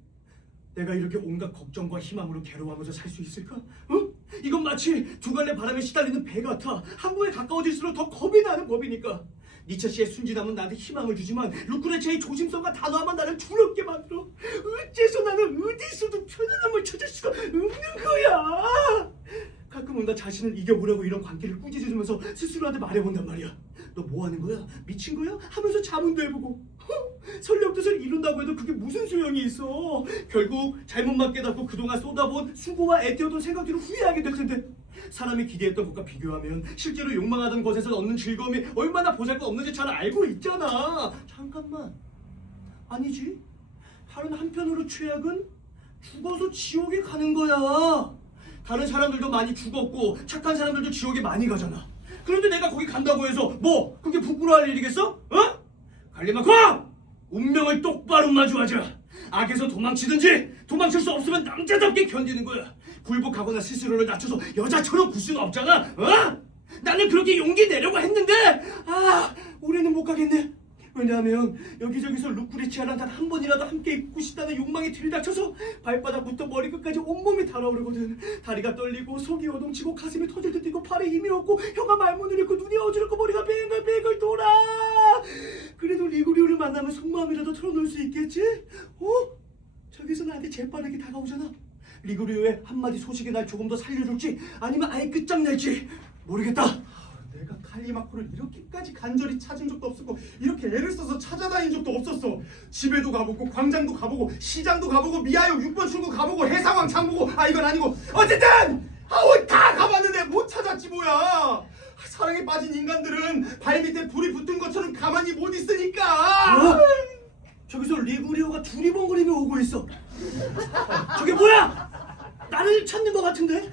내가 이렇게 온갖 걱정과 희망으로 괴로워하면서 살 수 있을까? 어? 이건 마치 두 갈래 바람에 시달리는 배 같아. 항구에 가까워질수록 더 겁이 나는 법이니까. 니체 씨의 순진함은 나한테 희망을 주지만 루크레치아의 조심성과 단호함은 나를 두렵게 만들어. 어째서 나는 어디서도 편안함을 찾을 수가 없는 거야. 가끔은 나 자신을 이겨보려고 이런 관계를 꾸짖으면서 스스로한테 말해본단 말이야. 너 뭐 하는 거야? 미친 거야? 하면서 자문도 해보고. 설령 뜻을 이룬다고 해도 그게 무슨 소용이 있어. 결국 잘못만 깨닫고 그동안 쏟아본 수고와 애태웠던 생각들을 후회하게 될 텐데. 사람이 기대했던 것과 비교하면 실제로 욕망하던 것에서 얻는 즐거움이 얼마나 보잘것없는지 잘 알고 있잖아. 잠깐만. 아니지. 다른 한편으로 최악은 죽어서 지옥에 가는 거야. 다른 사람들도 많이 죽었고 착한 사람들도 지옥에 많이 가잖아. 그런데 내가 거기 간다고 해서 뭐 그게 부끄러워할 일이겠어? 어? 갈리마코! 운명을 똑바로 마주하자. 악에서 도망치든지 도망칠 수 없으면 남자답게 견디는 거야. 굴복하거나 스스로를 낮춰서 여자처럼 굴 수는 없잖아. 어? 나는 그렇게 용기 내려고 했는데 올해는 못 가겠네. 왜냐하면 여기저기서 루크레치아랑 단 한 번이라도 함께 있고 싶다는 욕망이 들이닥쳐서 발바닥부터 머리끝까지 온몸이 달아오르거든. 다리가 떨리고 속이 요동치고 가슴이 터질 듯 뛰고 팔에 힘이 없고 혀가 말문을 잃고 눈이 어지럽고 머리가 뱅글뱅글 돌아. 그래도 리구리오를 만나면 속마음이라도 털어놓을 수 있겠지? 저기서 나한테 재빠르게 다가오잖아. 리구리오의 한마디 소식이 날 조금 더 살려줄지 아니면 아예 끝장낼지 모르겠다. 내가 칼리마코를 이렇게까지 간절히 찾은 적도 없었고 이렇게 애를 써서 찾아다닌 적도 없었어. 집에도 가보고 광장도 가보고 시장도 가보고 미아역 6번 출구 가보고 해상왕창 보고 이건 아니고 어쨌든 다 가봤는데 못 찾았지 뭐야. 사랑에 빠진 인간들은 발밑에 불이 붙은 것처럼 가만히 못 있으니까. 저기서 리구리오가 두리번거리며 오고 있어. 저게 뭐야? 나를 찾는 것 같은데?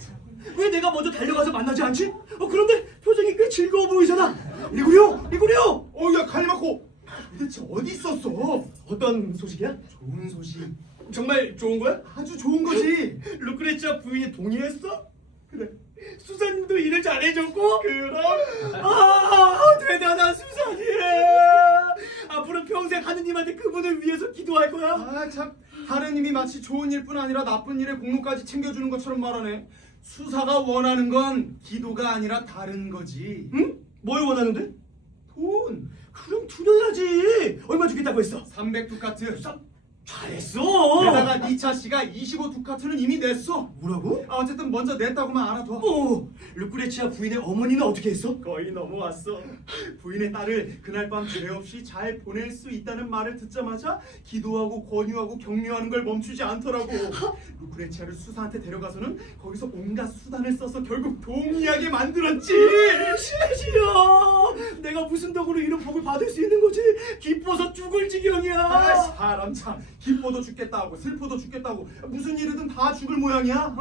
왜 내가 먼저 달려가서 만나지 않지? 그런데 표정이 꽤 즐거워 보이잖아. 리구리오! 야 칼리마코 도대체 어디 있었어? 어떤 소식이야? 좋은 소식. 정말 좋은 거야? 아주 좋은 거지. 루크레치아 부인이 동의했어? 그래. 수사님도 일을 잘해줬고? 그럼? 대단한 수사님! 앞으로 평생 하느님한테 그분을 위해서 기도할 거야? 참 하느님이 마치 좋은 일뿐 아니라 나쁜 일의 공로까지 챙겨주는 것처럼 말하네. 수사가 원하는 건 기도가 아니라 다른 거지. 응? 뭘 원하는데? 돈. 그럼 드려야지. 얼마 주겠다고 했어? 300두카트. 잘했어. 게다가 니차 씨가 25두카트는 이미 냈어. 뭐라고? 어쨌든 먼저 냈다고만 알아둬. 루크레치아 부인의 어머니는 어떻게 했어? 거의 넘어왔어. 부인의 딸을 그날 밤 죄 없이 잘 보낼 수 있다는 말을 듣자마자 기도하고 권유하고 격려하는 걸 멈추지 않더라고. 루크레치아를 수사한테 데려가서는 거기서 온갖 수단을 써서 결국 동의하게 만들었지. 싫어. 내가 무슨 덕으로 이런 복을 받을 수 있는 거지? 기뻐서 죽을 지경이야. 사람 참 기뻐도 죽겠다고 슬퍼도 죽겠다고 무슨 일이든 다 죽을 모양이야.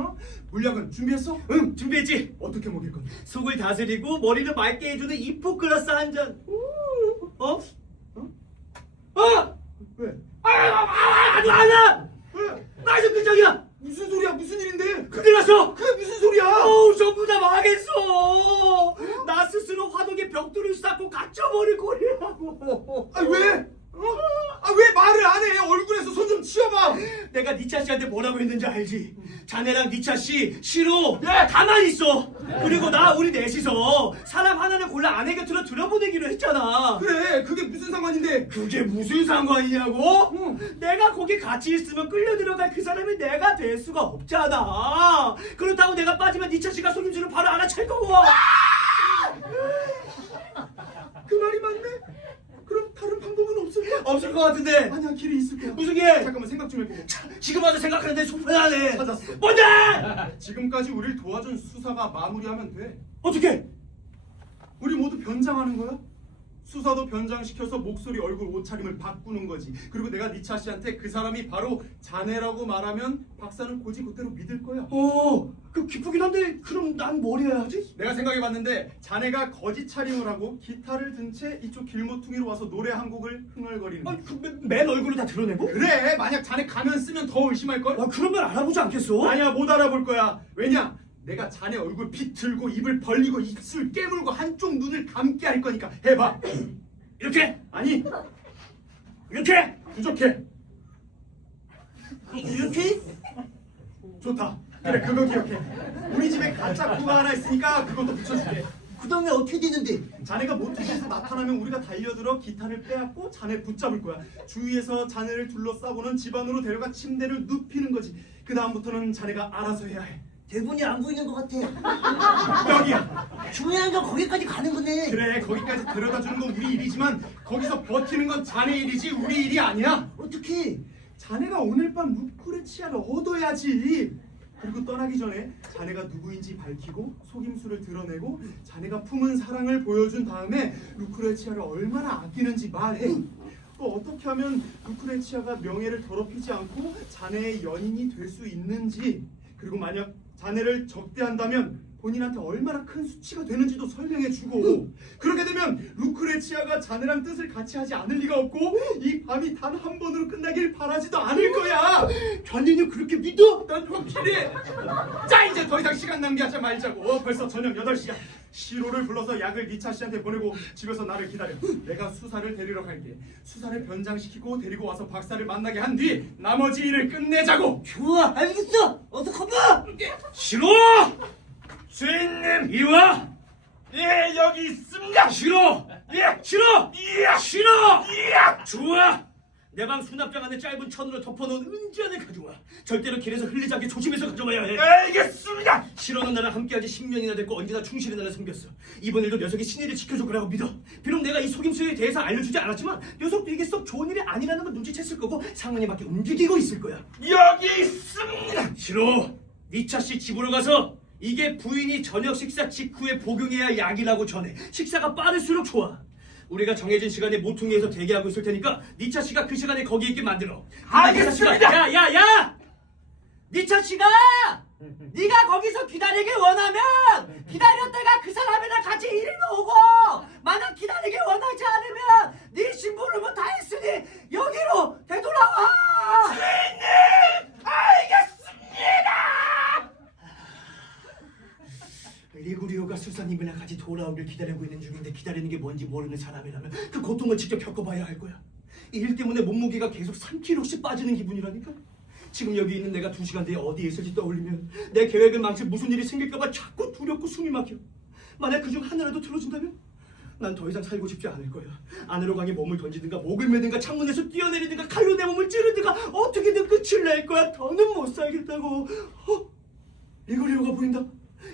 물약은 준비했어? 응, 준비했지. 어떻게 먹일 건데? 속을 다스리고 머리를 맑게 해주는 이포크라스 한 잔. 왜? 아주 아니야. 왜? 나 지금 끝장이야. 무슨 소리야? 무슨 일인데? 큰일 났어. 그게 무슨 소리야? 전부 다 망했어. 나 스스로 화덕에 벽돌을 쌓고 갇혀버릴 거라고. 왜? 왜 말을 안 해? 얼굴에서 손 좀 치워봐. 내가 니차 씨한테 뭐라고 했는지 알지? 자네랑 니차 씨 싫어. 가만히 있어. 그리고 우리 넷이서 사람 하나를 골라 아내 곁으로 들여보내기로 했잖아. 그래, 그게 무슨 상관인데? 그게 무슨 상관이냐고? 내가 거기 같이 있으면 끌려 들어갈 그 사람이 내가 될 수가 없잖아. 그렇다고 내가 빠지면 니차 씨가 속임수를 바로 알아챌 거고. 그 말이 맞네? 그럼 다른 방법은 없을까? 없을 것 같은데. 아니야, 길이 있을 거야. 무슨 길? 잠깐만 생각 좀 해보고. 지금 와서 생각하는데 속편하네. 찾았어. 뭔데? 지금까지 우릴 도와준 수사가 마무리하면 돼. 어떻게? 우리 모두 변장하는 거야. 수사도 변장시켜서 목소리, 얼굴, 옷차림을 바꾸는 거지. 그리고 내가 니차 씨한테 그 사람이 바로 자네라고 말하면 박사는 고지 그대로 믿을 거야. 그 기쁘긴 한데 그럼 난 뭘 해야 하지? 내가 생각해봤는데 자네가 거짓 차림을 하고 기타를 든 채 이쪽 길모퉁이로 와서 노래 한 곡을 흥얼거리는 거야. 맨 얼굴을 다 드러내고? 그래, 만약 자네 가면 쓰면 더 의심할걸? 그러면 알아보지 않겠어? 아니야, 못 알아볼 거야. 왜냐? 내가 자네 얼굴 비틀고 입을 벌리고 입술 깨물고 한쪽 눈을 감게 할 거니까 해봐. 이렇게? 아니, 이렇게? 부족해. 이렇게? 좋다. 그래, 그거 기억해. 우리 집에 가짜 쿠가 하나 있으니까 그것도 붙여줄게. 그 다음에 어떻게 되는데? 자네가 모텔에서 나타나면 우리가 달려들어 기타를 빼앗고 자네 붙잡을 거야. 주위에서 자네를 둘러싸고는 집 안으로 데려가 침대를 눕히는 거지. 그 다음부터는 자네가 알아서 해야 해. 대본이 안 보이는 것 같아. 여기야. 중요한 건 거기까지 가는 거네. 그래, 거기까지 데려다주는 건 우리 일이지만 거기서 버티는 건 자네 일이지 우리 일이 아니야. 어떻게? 자네가 오늘 밤 루크레치아를 얻어야지. 그리고 떠나기 전에 자네가 누구인지 밝히고 속임수를 드러내고 자네가 품은 사랑을 보여준 다음에 루크레치아를 얼마나 아끼는지 말해. 또 어떻게 하면 루크레치아가 명예를 더럽히지 않고 자네의 연인이 될 수 있는지, 그리고 만약 자네를 적대한다면 본인한테 얼마나 큰 수치가 되는지도 설명해주고, 그렇게 되면 루크레치아가 자네랑 뜻을 같이 하지 않을 리가 없고 이 밤이 단 한 번으로 끝나길 바라지도 않을 거야. 자네는 그렇게 믿어? 난 확실히. 자, 이제 더 이상 시간 낭비하지 말자고. 벌써 저녁 8시야. 시로를 불러서 약을 니차 씨한테 보내고 집에서 나를 기다려. 내가 수사를 데리러 갈게. 수사를 변장시키고 데리고 와서 박사를 만나게 한 뒤 나머지 일을 끝내자고. 좋아, 알겠어. 어서 가봐. 싫어! 주인님, 이리 와! 예, 여기 있습니다. 싫어! 예, 싫어! 예, 싫어! 예. 좋아! 내 방 수납장 안에 짧은 천으로 덮어놓은 은잔을 가져와. 절대로 길에서 흘리지 않게 조심해서 가져와야 해. 알겠습니다. 싫어는 나랑 함께한 지 10년이나 됐고 언제나 충실히 나를 섬겼어. 이번 일도 녀석이 신의를 지켜줄 거라고 믿어. 비록 내가 이 속임수에 대해서 알려주지 않았지만 녀석도 이게 썩 좋은 일이 아니라는 걸 눈치챘을 거고 상황에 맞게 움직이고 있을 거야. 여기 있습니다. 싫어! 니차 씨 집으로 가서 이게 부인이 저녁 식사 직후에 복용해야 할 약이라고 전해. 식사가 빠를수록 좋아. 우리가 정해진 시간에 모퉁이에서 대기하고 있을 테니까 니차 씨가 그 시간에 거기 있게 만들어. 알겠습니다. 야야야! 니차 씨가 네가 거기서 기다리길 원하면 기다렸다가 그 사람이랑 같이 이리로 오고, 만약 기다리길 원하지 않으면 네 심부름은 다 했으니 여기로 되돌아와. 리구리오가 수사님이랑 같이 돌아오길 기다리고 있는 중인데 기다리는 게 뭔지 모르는 사람이라면 그 고통을 직접 겪어봐야 할 거야. 이 일 때문에 몸무게가 계속 3kg씩 빠지는 기분이라니까. 지금 여기 있는 내가 2시간 뒤에 어디에 있을지 떠올리면 내 계획을 망칠 무슨 일이 생길까봐 자꾸 두렵고 숨이 막혀. 만약 그중 하나라도 틀어진다면 난 더 이상 살고 싶지 않을 거야. 안으로 강에 몸을 던지든가 목을 매든가 창문에서 뛰어내리든가 칼로 내 몸을 찌르든가 어떻게든 끝을 낼 거야. 더는 못 살겠다고. 리구리오가 보인다.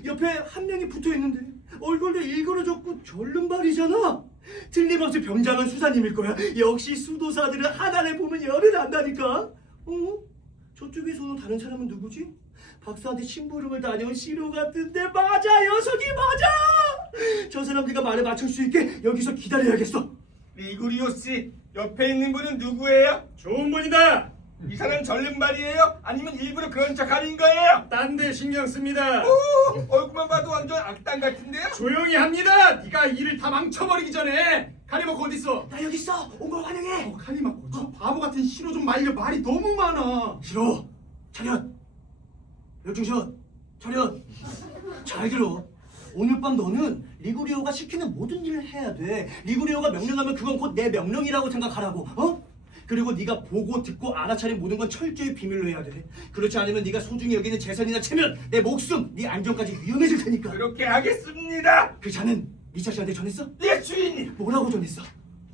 옆에 한 명이 붙어있는데 얼굴도 일그러졌고 절름발이잖아. 틀림없이 병장은 수사님일 거야. 역시 수도사들은 하나를 보면 열을 난다니까. 저쪽에서 오는 다른 사람은 누구지? 박사한테 심부름을 다녀온 시로 같은데. 맞아, 녀석이 맞아. 저 사람 네가 말에 맞출 수 있게 여기서 기다려야겠어. 리구리오 씨, 옆에 있는 분은 누구예요? 좋은 분이다. 이 사람 절름발이에요? 아니면 일부러 그런 척 하는 거예요? 딴 데 신경 씁니다. 오, 얼굴만 봐도 완전 악당 같은데요? 조용히 합니다. 네가 일을 다 망쳐버리기 전에. 카리마코 어디 있어? 나 여기 있어. 온 걸 환영해. 카리마코, 저 바보 같은 시로 좀 말려. 말이 너무 많아. 싫어. 차렷. 열중샷. 차렷. 잘 들어. 오늘 밤 너는 리구리오가 시키는 모든 일을 해야 돼. 리구리오가 명령하면 그건 곧 내 명령이라고 생각하라고. 그리고 네가 보고 듣고 알아차린 모든 건 철저히 비밀로 해야 돼. 그렇지 않으면 네가 소중히 여기는 재산이나 체면, 내 목숨, 네 안전까지 위험해질 테니까. 그렇게 하겠습니다. 그 자는 니차 씨한테 전했어? 예, 주인님. 뭐라고 전했어?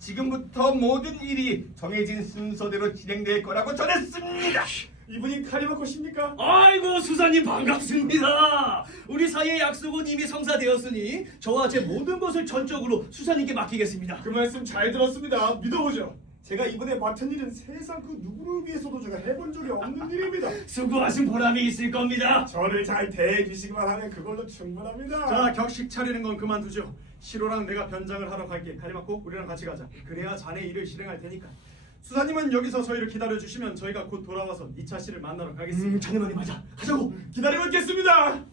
지금부터 모든 일이 정해진 순서대로 진행될 거라고 전했습니다. 이분이 카리마코십니까? 아이고 수사님 반갑습니다. 우리 사이의 약속은 이미 성사되었으니 저와 제 모든 것을 전적으로 수사님께 맡기겠습니다. 그 말씀 잘 들었습니다. 믿어보죠. 제가 이번에 맡은 일은 세상 그 누구를 위해서도 제가 해본 적이 없는 일입니다. 수고하신 보람이 있을 겁니다. 저를 잘 대해주시기만 하면 그걸로 충분합니다. 자, 격식 차리는 건 그만두죠. 시로랑 내가 변장을 하러 갈게. 가리마코, 우리랑 같이 가자. 그래야 자네 일을 실행할 테니까. 수사님은 여기서 저희를 기다려주시면 저희가 곧 돌아와서 2차 씨를 만나러 가겠습니다. 자네 말이 맞아. 가자고. 기다리고 있겠습니다.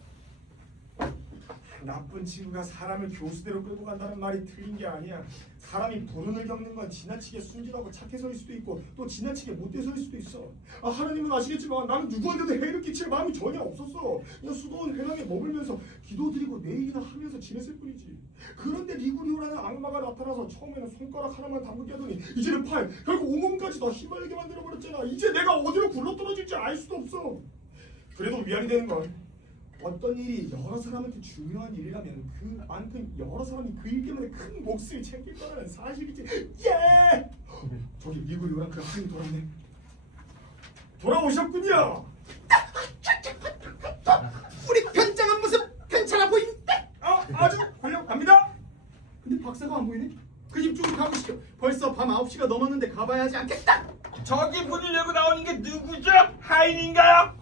나쁜 친구가 사람을 교수대로 끌고 간다는 말이 틀린 게 아니야. 사람이 불운을 겪는 건 지나치게 순진하고 착해서일 수도 있고 또 지나치게 못돼서일 수도 있어. 하나님은 아시겠지만 나는 누구한테도 해를 끼칠 마음이 전혀 없었어. 그냥 수도원 회당에 머물면서 기도드리고 내 일이나 하면서 지냈을 뿐이지. 그런데 리구리오라는 악마가 나타나서 처음에는 손가락 하나만 담그게 하더니 이제는 팔, 결국 온몸까지 다 휘말리게 만들어버렸잖아. 이제 내가 어디로 굴러떨어질지 알 수도 없어. 그래도 위안이 되는 건 어떤 일이 여러 사람한테 중요한 일이라면 그만큼 여러 사람이 그 일 때문에 큰 몫을 챙길 거라는 사실이지. 예! 저기 리구리오랑 그 하인이 돌아오네. 돌아오셨군요. 우리 변장한 모습 괜찮아 보이는데? 아주 훌륭합니다. 근데 박사가 안 보이네? 그 집 쪽으로 가보시죠. 벌써 밤 9시가 넘었는데 가봐야 하지 않겠다. 저기 문을 열고 나오는 게 누구죠? 하인인가요?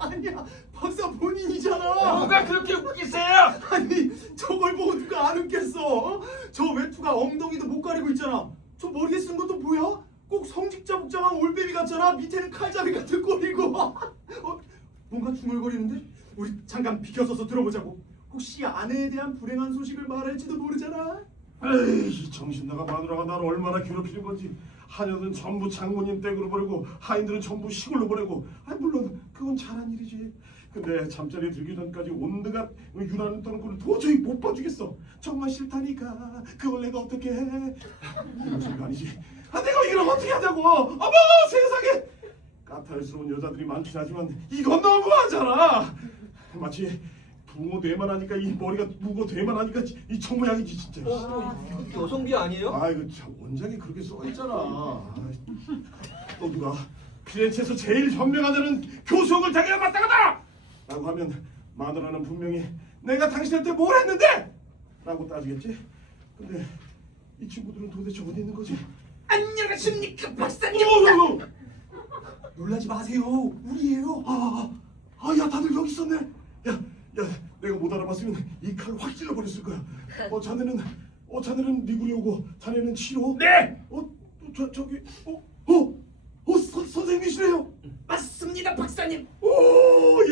아니야, 박사 본인이잖아. 뭐가 그렇게 웃기세요? 아니, 저걸 보고 누가 안 웃겠어? 저 외투가 엉덩이도 못 가리고 있잖아. 저 머리에 쓴 것도 뭐야? 꼭 성직자 복장한 올빼미 같잖아. 밑에는 칼잡이 같은 꼴이고. 뭔가 중얼거리는데? 우리 잠깐 비켜서서 들어보자고. 혹시 아내에 대한 불행한 소식을 말할지도 모르잖아. 에이, 정신 나가 마누라가 나를 얼마나 괴롭히는 건지. 하녀들은 전부 장모님 댁으로 보내고 하인들은 전부 시골로 보내고. 물론 그건 잘한 일이지. 근데 잠자리에 들기 전까지 온갖 유난을 떠는 꼴을 도저히 못 봐주겠어. 정말 싫다니까. 그걸 내가 어떻게 해? 이런 소리가 아니지. 내가 이걸 어떻게 하냐고. 어머 세상에. 까탈스러운 여자들이 많긴 하지만 이건 너무하잖아. 마치 붕어 되만 하니까 이 머리가 무거 되만 하니까 이 저 모양이지 진짜. 여성비 아니에요? 아이고 참 원장이 그렇게 써 있잖아. 또 누가 피렌체에서 제일 현명하다는 교수형을 자기가 마땅하다! 라고 하면 마누라는 분명히 내가 당신한테 뭘 했는데? 라고 따지겠지? 근데 이 친구들은 도대체 어디 있는 거지? 안녕하십니까 박사님. 놀라지 마세요. 우리예요. 야 다들 여기 있었네. 야 내가 못 알아봤으면 이 칼 확 찔러버렸을 거야. 자네는 리구리오고 자네는 치료? 네. 저기 선생님이시래요. 맞습니다 박사님.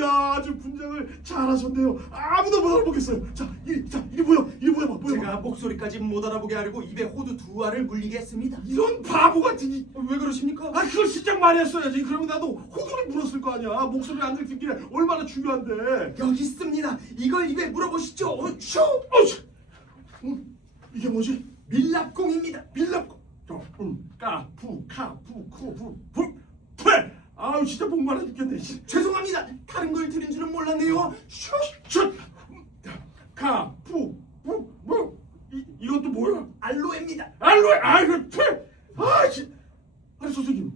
야 아주 분장을 잘하셨네요. 아무도 못 알아보겠어요. 이리 보여. 제가 목소리까지 못 알아보게 하려고 입에 호두 2알을 물리게 했습니다. 이런 바보 같은 왜 그러십니까? 그걸 시작 많이 했어야지. 그러면 나도 호두를 물었을 거 아니야. 목소리를 안 들키는 게 얼마나 중요한데. 여기 있습니다. 이걸 입에 물어보시죠. 이게 뭐지? 밀랍공입니다. 밀랍. 풀. 아우 진짜 목말라 죽겠네. 죄송합니다. 다른 걸 들은 줄은 몰랐네요. 이것도 뭐야? 알로에입니다. 알로에. 풀. 아니 선생님,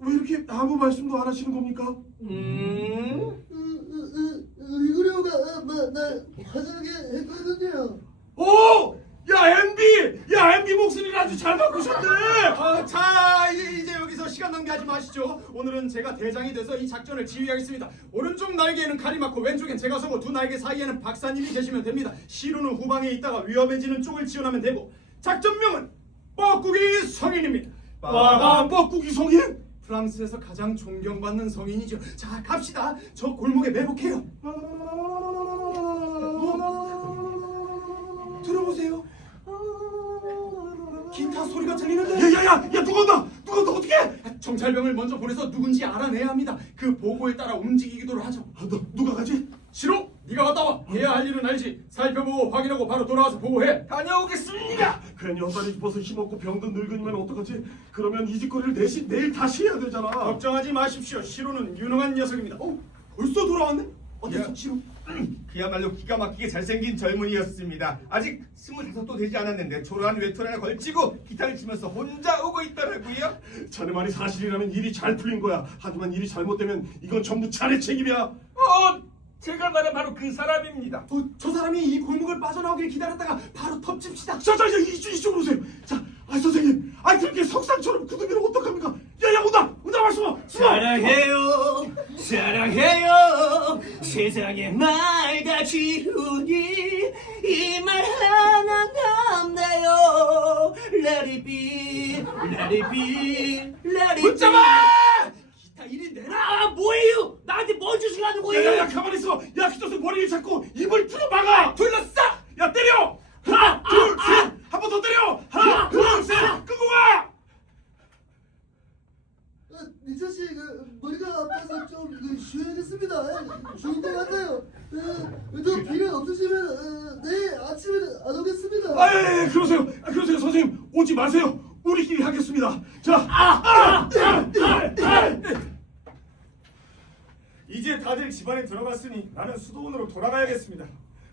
왜 이렇게 아무 말씀도 안 하시는 겁니까? 리구리오가 나 화장하게 했거든요. MB 목소리를 아주 잘 바꾸셨네. 자, 이제 여기서 시간 낭비하지 마시죠. 오늘은 제가 대장이 돼서 이 작전을 지휘하겠습니다. 오른쪽 날개에는 가리마코, 왼쪽엔 제가 서고 두 날개 사이에는 박사님이 계시면 됩니다. 시루는 후방에 있다가 위험해지는 쪽을 지원하면 되고, 작전명은 뻐꾸기 성인입니다. 뻐꾸기 성인? 프랑스에서 가장 존경받는 성인이죠. 자, 갑시다. 저 골목에 매복해요. 들어보세요. 기타 소리가 들리는데. 야 누가 온다 어떻게? 정찰병을 먼저 보내서 누군지 알아내야 합니다. 그 보고에 따라 움직이기도 하죠. 누가 가지? 시로, 네가 갔다 와. 해야 할 일은 알지. 살펴보고 확인하고 바로 돌아와서 보고해. 다녀오겠습니다. 괜히 헛다리 짚어서 힘없고 병든 늙은이면 어떡하지? 그러면 이 짓거리를 내일 다시 해야 되잖아. 걱정하지 마십시오. 시로는 유능한 녀석입니다. 벌써 돌아왔네? 어땠어, 야. 시로? 그야말로 기가 막히게 잘생긴 젊은이였습니다. 아직 25도 되지 않았는데 초라한 외투 하나 걸치고 기타를 치면서 혼자 오고 있더라고요. 자네 말이 사실이라면 일이 잘 풀린 거야. 하지만 일이 잘못되면 이건 전부 자네 책임이야. 제가 말한 바로 그 사람입니다. 저 사람이 이 골목을 빠져나오길 기다렸다가 바로 덮칩시다. 이쪽으로 오세요. 아 선생님, 아 그렇게 석상처럼 굳으면 어떡합니까? 야야 온다 말씀아. 사랑해요 사랑해요 세상에 말다 지우니 이 말 하나 남나요 Let it be Let it be Let it be 붙잡아! 기타 1인 내라. 뭐예요? 나한테 뭔 짓을 하는 거예요? 야야야 가만히 있어. 야 기도서 머리를 잡고 입을 풀어 막아. 둘러싸. 야 때려. 하나 둘 셋. 한 번 더 때려. 하나 둘 셋. 끄고 가. 니철 씨, 머리가 아파서 좀 쉬어야겠습니다. 좋은 것 같아요. 또 비가 없으시면 내일 아침에는 안 오겠습니다. 아, 예, 그러세요. 그러세요, 선생님. 오지 마세요. 우리끼리 하겠습니다. 자, 이제 다들 집안에 들어갔으니 나는 수도원으로 돌아가야겠습니다.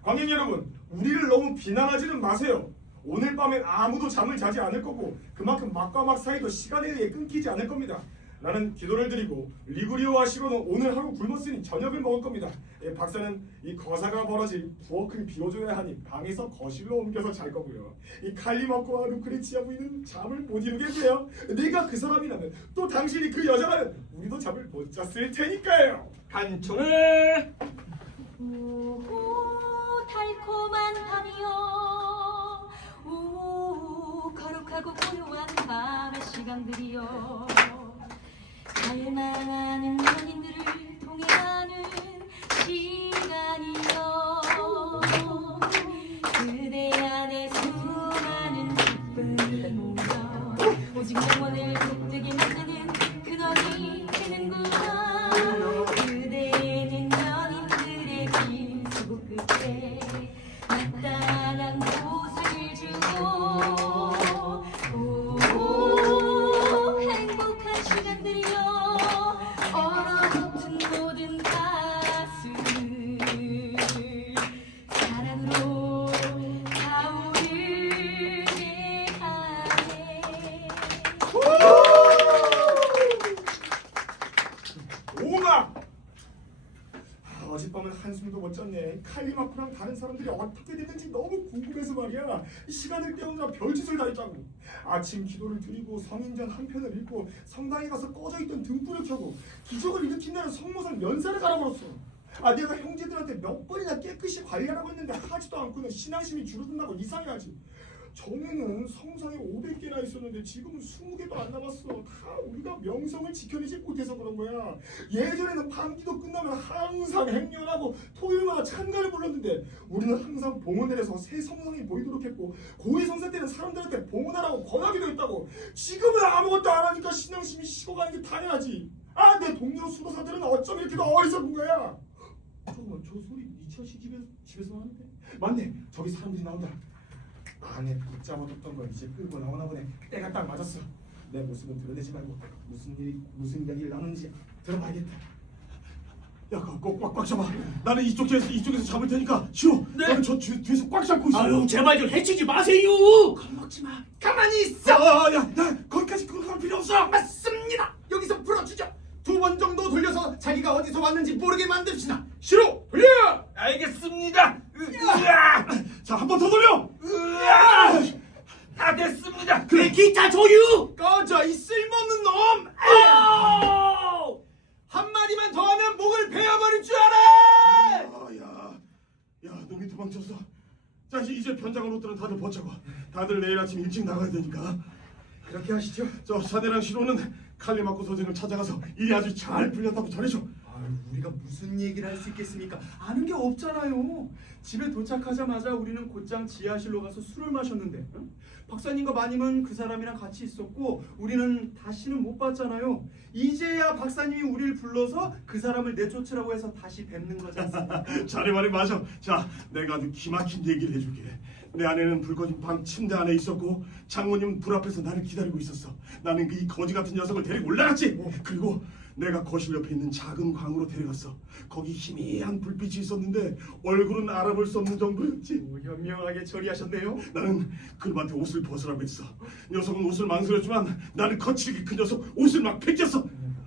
관객 여러분, 우리를 너무 비난하지는 마세요. 오늘 밤엔 아무도 잠을 자지 않을 거고 그만큼 막과 막 사이도 시간에 의해 끊기지 않을 겁니다. 나는 기도를 드리고 리구리오와 시로는 오늘 하루 굶었으니 저녁을 먹을 겁니다. 박사는 이 거사가 벌어질 부엌을 비워줘야 하니 방에서 거실로 옮겨서 잘 거고요. 이 칼리마코와 루크레치아 부인은 잠을 못 이루겠고요. 내가 그 사람이라면 또 당신이 그 여자라면 우리도 잠을 못 잤을 테니까요. 간총. 오 달콤한 밤이여 오 거룩하고 고요한 밤의 시간들이여 갈망하는 연인들을 통해가는 시간이여 그대 안에 수많은 기쁨이 모여 오직 영혼을 독특히 만드는 근원이 되는구나 그대는 연인들의 길 수고 끝에 마땅한 보상을 주고 오 행복한 시간들이여 얼어붙은 모든 가슴을 사랑으로 가오르게 하네. 오마! 어젯밤은 한숨도 못 잤네. 칼리마코랑 다른 사람들이 어떻게 됐는지 너무 궁금해서 말이야. 시간을 때우느라 별짓을 다 했다고. 아침 기도를 드리고 성인전 한 편을 읽고 성당에 가서 꺼져있던 등불을 켜고 기적을 일으킨다는 성모상 면사를 갈아버렸어. 내가 형제들한테 몇 번이나 깨끗이 관리하라고 했는데 하지도 않고는 신앙심이 줄어든다고 이상해하지. 전에는 성상이 500개나 있었는데 지금은 20개도 안 남았어. 다 우리가 명성을 지켜내지 못해서 그런 거야. 예전에는 밤기도 끝나면 항상 행렬하고 토요일마다 찬가를 불렀는데 우리는 항상 봉헌을 해서 새 성상이 보이도록 했고 고위 성사 때는 사람들한테 봉헌하라고 권하기도 했다고. 지금은 아무것도 안 하니까 신앙심이 식어가는 게 당연하지. 내 동료 수도사들은 어쩜 이렇게 어리석은 거야. 잠깐만, 저 소리 니철 씨 집에서 나는데? 맞네, 저기 사람들이 나온다. 안에 붙잡아뒀던 걸 이제 끌고 나오나 보네. 때가 딱 맞았어. 내 모습은 드러내지 말고 무슨 이야기를 나누는지 들어봐야겠다. 야, 꽉 잡아. 나는 이쪽에서 잡을 테니까 싫어. 너는 저 뒤에서 꽉 잡고 있어. 아유 제발 좀 해치지 마세요. 겁먹지 마. 가만히 있어. 야, 거기까지 끌고 갈 필요 없어. 맞습니다. 여기서 풀어주죠. 2번 정도 돌려서 자기가 어디서 왔는지 모르게 만듭시다. 시로 돌려. 알겠습니다. 자, 한 번 더 돌려. 다 됐습니다. 그 기타 조유. 꺼져 이 쓸모없는 놈. 한마디만 더 하면 목을 베어버릴 줄 알아. 야, 놈이 도망쳤어. 자, 이제 변장한 옷들은 다들 벗자고. 다들 내일 아침 일찍 나가야 되니까. 그렇게 하시죠. 저 사내랑 시로는 칼리마코 선생을 찾아가서 일이 아주 잘 풀렸다고 전해줘. 우리가 무슨 얘기를 할 수 있겠습니까? 아는 게 없잖아요. 집에 도착하자마자 우리는 곧장 지하실로 가서 술을 마셨는데 박사님과 마님은 그 사람이랑 같이 있었고 우리는 다시는 못 봤잖아요. 이제야 박사님이 우리를 불러서 그 사람을 내쫓으라고 해서 다시 뵙는 거지 않습니까? 자네 말이 맞아. 자, 내가 아주 기막힌 얘기를 해줄게. 내 아내는 불 꺼진 방 침대 안에 있었고 장모님 불 앞에서 나를 기다리고 있었어. 나는 이 거지 같은 녀석을 데리고 올라갔지. 그리고 내가 거실 옆에 있는 작은 방으로 데려갔어. 거기 희미한 불빛이 있었는데 얼굴은 알아볼 수 없는 정도였지. 현명하게 처리하셨네요. 나는 그놈한테 옷을 벗으라고 했어. 녀석은 옷을 망설였지만 나는 거칠게 그 녀석 옷을 막 벗겼어.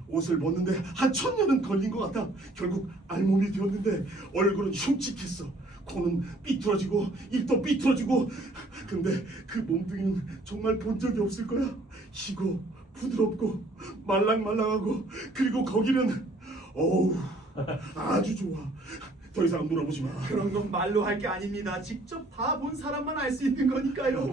옷을 벗는데 한 1000년은 걸린 것 같아. 결국 알몸이 되었는데 얼굴은 흉측했어. 코는 삐뚤어지고 입도 삐뚤어지고. 근데 그 몸뚱이는 정말 본 적이 없을 거야. 희고 부드럽고 말랑말랑하고, 그리고 거기는 어우 아주 좋아. 더 이상 물어보지 마. 그런 건 말로 할 게 아닙니다. 직접 봐본 사람만 알 수 있는 거니까요.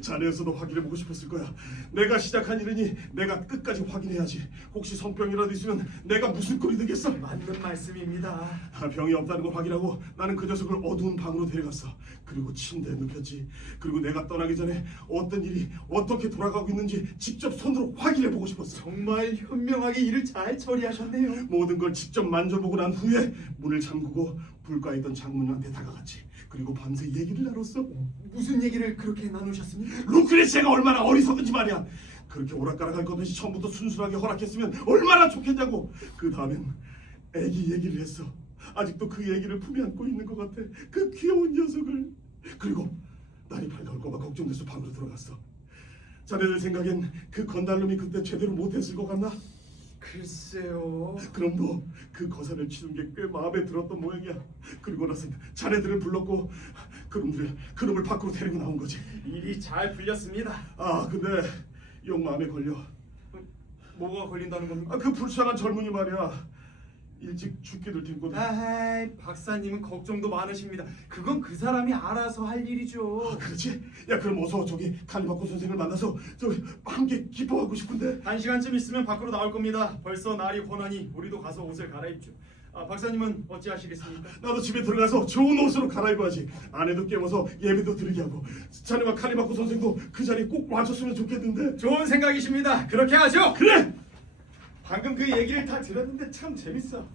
자네였어도 확인해보고 싶었을 거야. 내가 시작한 일이니 내가 끝까지 확인해야지. 혹시 성병이라도 있으면 내가 무슨 꼴이 되겠어. 맞는 말씀입니다. 병이 없다는 걸 확인하고 나는 그 녀석을 어두운 방으로 데려갔어. 그리고 침대에 눕혔지. 그리고 내가 떠나기 전에 어떤 일이 어떻게 돌아가고 있는지 직접 손으로 확인해보고 싶었어. 정말 현명하게 일을 잘 처리하셨네요. 모든 걸 직접 만져보고 난 후에 문을 잠그고 불가에 있던 장모님한테 다가갔지. 그리고 밤새 얘기를 나눴어. 무슨 얘기를 그렇게 나누셨습니까? 루크레치아가 얼마나 어리석은지 말이야. 그렇게 오락가락할 것 없이 처음부터 순수하게 허락했으면 얼마나 좋겠냐고. 그 다음엔 애기 얘기를 했어. 아직도 그 얘기를 품에 안고 있는 것 같아. 그 귀여운 녀석을. 그리고 날이 밝아올까 봐 걱정돼서 방으로 들어갔어. 자네들 생각엔 그 건달놈이 그때 제대로 못했을 것 같나? 글쎄요. 그럼 너 그 거사를 치는 게 꽤 마음에 들었던 모양이야. 그리고 나서 자네들을 불렀고 그놈을 밖으로 데리고 나온 거지. 일이 잘 풀렸습니다. 아 근데 영 마음에 걸려. 뭐가 걸린다는 겁니까? 그 불쌍한 젊은이 말이야. 일찍 죽게 될 텐거든. 아이, 박사님은 걱정도 많으십니다. 그건 그 사람이 알아서 할 일이죠. 그렇지? 야 그럼 어서 저기 칼리바코 선생을 만나서 저 함께 기뻐하고 싶은데. 1시간쯤 있으면 밖으로 나올 겁니다. 벌써 날이 훤하니 우리도 가서 옷을 갈아입죠. 박사님은 어찌하시겠습니까? 나도 집에 들어가서 좋은 옷으로 갈아입어야지. 아내도 깨워서 예배도 드리게 하고. 자네와 칼리바코 선생도 그 자리에 꼭 와줬으면 좋겠는데. 좋은 생각이십니다. 그렇게 하죠. 그래! 방금 그 얘기를 다 들었는데 참 재밌어.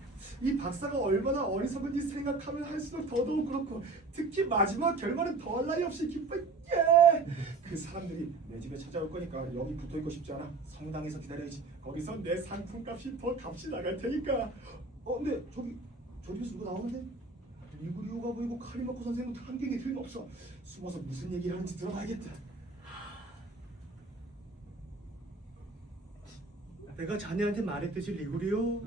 이 박사가 얼마나 어리석은지 생각하면 할수록 더더욱 그렇고, 특히 마지막 결말은 더할 나위 없이 기뻐. 예! 그 사람들이 내 집에 찾아올 거니까 여기 붙어 있고 싶지 않아. 성당에서 기다려야지. 거기서 내 상품값이 더 값이 나갈 테니까. 근데 저기 저 집에서 누가 나오는데? 리구리오가 보이고 카리마코 선생은 한경이 틀림없어. 숨어서 무슨 얘기를 하는지 들어봐야겠다. 내가 자네한테 말했듯이 리구리오,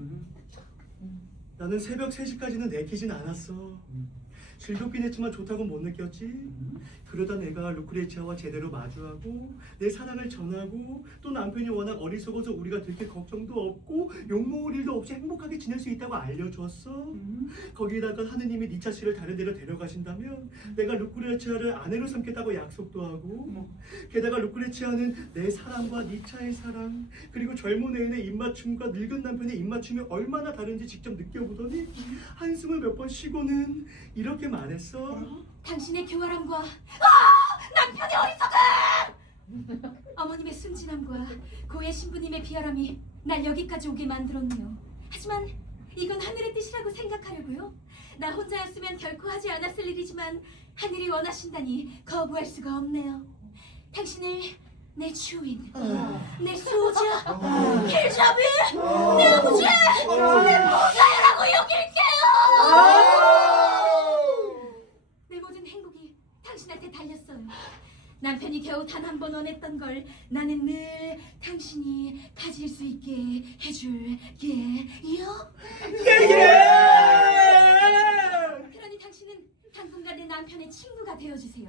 나는 새벽 3시까지는 내키진 않았어. 즐겁긴 했지만 좋다고 못 느꼈지. 그러다 내가 루크레치아와 제대로 마주하고 내 사랑을 전하고 또 남편이 워낙 어리석어서 우리가 들킬 걱정도 없고 욕먹을 일도 없이 행복하게 지낼 수 있다고 알려줬어. 거기다가 하느님이 니차 씨를 다른 데로 데려가신다면 내가 루크레치아를 아내로 삼겠다고 약속도 하고, 게다가 루크레치아는 내 사랑과 니차의 사랑, 그리고 젊은 애인의 입맞춤과 늙은 남편의 입맞춤이 얼마나 다른지 직접 느껴보더니 한숨을 몇 번 쉬고는 이렇게 말했어. 당신의 교활함과 남편의 어리석음! 어머님의 순진함과 고의 신부님의 비열함이 날 여기까지 오게 만들었네요. 하지만 이건 하늘의 뜻이라고 생각하려고요. 나 혼자였으면 결코 하지 않았을 일이지만 하늘이 원하신다니 거부할 수가 없네요. 당신을 내 주인, 내 수호자, 킬자비, 내 아버지, 내 보좌라고 여길게요. 내 모든 행복이 당신한테 달렸어요. 남편이 겨우 단 한 번 원했던 걸 나는 늘 당신이 가질 수 있게 해줄게요. 그러니 당신은 당분간 내 남편의 친구가 되어주세요.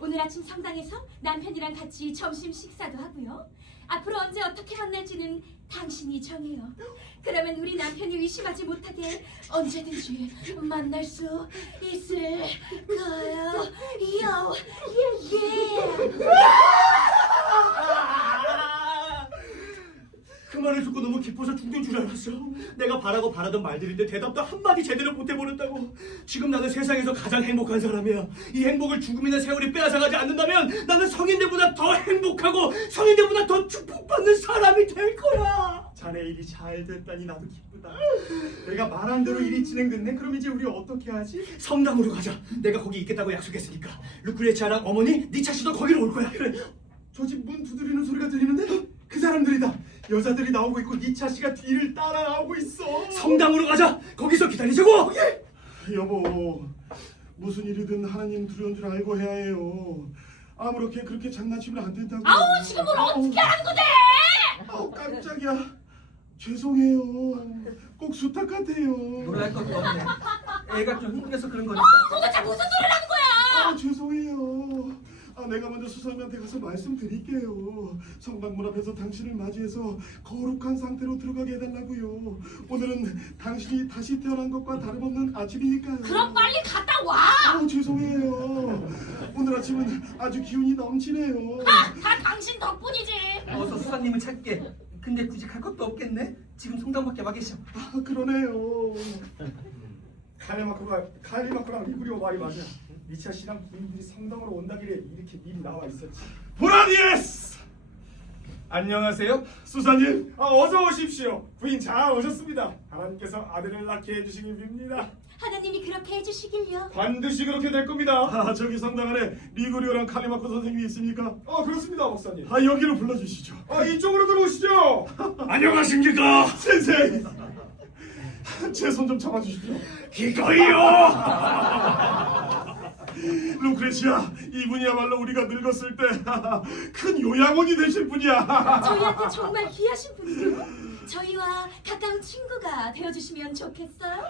오늘 아침 성당에서 남편이랑 같이 점심 식사도 하고요. 앞으로 언제 어떻게 만날지는 당신이 정해요. 그러면 우리 남편이 의심하지 못하게 언제든지 만날 수 있을 거예요. 그 말을 듣고 너무 기뻐서 죽는 줄 알았어. 내가 바라던 말들인데 대답도 한마디 제대로 못해버렸다고. 지금 나는 세상에서 가장 행복한 사람이야. 이 행복을 죽음이나 세월이 빼앗아가지 않는다면 나는 성인들보다 더 행복하고 성인들보다 더 축복받는 사람이 될 거야. 자네 일이 잘 됐다니 나도 기쁘다. 내가 말한 대로 일이 진행됐네. 그럼 이제 우리 어떻게 하지? 성당으로 가자. 내가 거기 있겠다고 약속했으니까. 루크레치아랑 어머니, 니차 씨도 거기로 올 거야. 그래. 저 집 문 두드리는 소리가 들리는데 그 사람들이다. 여자들이 나오고 있고 니차 씨가 뒤를 따라오고 있어. 성당으로 가자. 거기서 기다리자고. 여보, 무슨 일이든 하나님 두려운 줄 알고 해야 해요. 아무렇게 그렇게 장난치면 안 된다고. 아우, 지금 뭘 어떻게 하라는 건데? 아우 깜짝이야. 죄송해요. 꼭 수탁 같아요. 놀랄 것도 없네. 애가 좀 흥분해서 그런 거니까. 도대체 무슨 소리를 하는 거야? 아, 죄송해요. 내가 먼저 수사님한테 가서 말씀드릴게요. 성당문 앞에서 당신을 맞이해서 거룩한 상태로 들어가게 해달라고요. 오늘은 당신이 다시 태어난 것과 다름없는 아침이니까요. 그럼 빨리 갔다 와. 죄송해요. 오늘 아침은 아주 기운이 넘치네요. 다 당신 덕분이지. 어서 수사님을 찾게. 근데 굳이 갈 것도 없겠네. 지금 성당밖에 와 계셔. 그러네요. 칼리마코랑 리브리오 말이 맞아. 미치아 씨랑 부인들이 성당으로 온다길래 이렇게 미리 나와 있었지. 보라니에스! 안녕하세요. 수사님. 어서 오십시오. 부인 잘 오셨습니다. 하나님께서 아들을 낳게 해주시길 빕니다. 하나님이 그렇게 해주시길요. 반드시 그렇게 될 겁니다. 저기 성당 안에 리고리오랑 칼리마코 선생님이 있습니까? 그렇습니다, 목사님. 여기로 불러주시죠. 이쪽으로 들어오시죠. 안녕하십니까? 선생! 제 손 좀 잡아주십시오. 기꺼이요. 루크레시아, 이분이야말로 우리가 늙었을 때 큰 요양원이 되실 분이야. 저희한테 정말 귀하신 분이죠. 저희와 가까운 친구가 되어주시면 좋겠어요.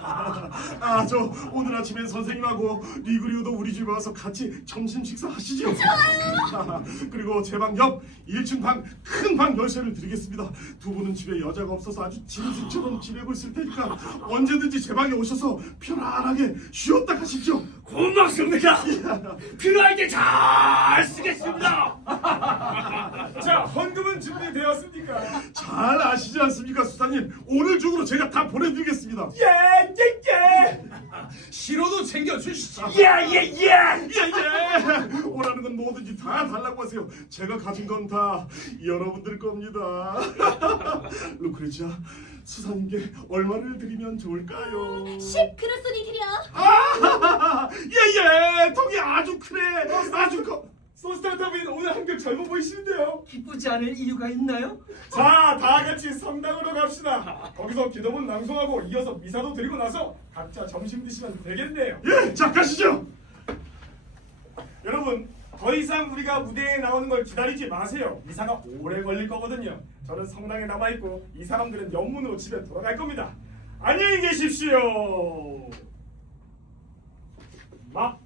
저 오늘 아침엔 선생님하고 리그리오도 우리 집에 와서 같이 점심 식사하시죠. 좋아요. 그리고 제 방 옆 1층 방 큰 방 열쇠를 드리겠습니다. 두 분은 집에 여자가 없어서 아주 짐승처럼 지내고 있을 테니까 언제든지 제 방에 오셔서 편안하게 쉬었다 가십시오. 고맙습니다. 필요할 때 잘 쓰겠습니다. 자, 헌금은 준비되었습니까? 잘 아시지 않습니까, 수사님? 오늘 중으로 제가 다 보내드리겠습니다. 예. 시로도 챙겨주시죠. 예예예. 오라는 건 뭐든지 다 달라고 하세요. 제가 가진 건 다 여러분들 겁니다. 루크레지아, 수사님께 얼마를 드리면 좋을까요? 10 그릇소니 드려. 통이 아주 크네. 아주 커. 소스타터 부인 오늘 한결 젊어 보이시는데요. 기쁘지 않을 이유가 있나요? 자, 다 같이 성당으로 갑시다. 거기서 기도문 낭송하고 이어서 미사도 드리고 나서 각자 점심 드시면 되겠네요. 자, 가시죠. 여러분, 더 이상 우리가 무대에 나오는 걸 기다리지 마세요. 미사가 오래 걸릴 거거든요. 저는 성당에 남아있고 이 사람들은 영문으로 집에 돌아갈 겁니다. 안녕히 계십시오. 막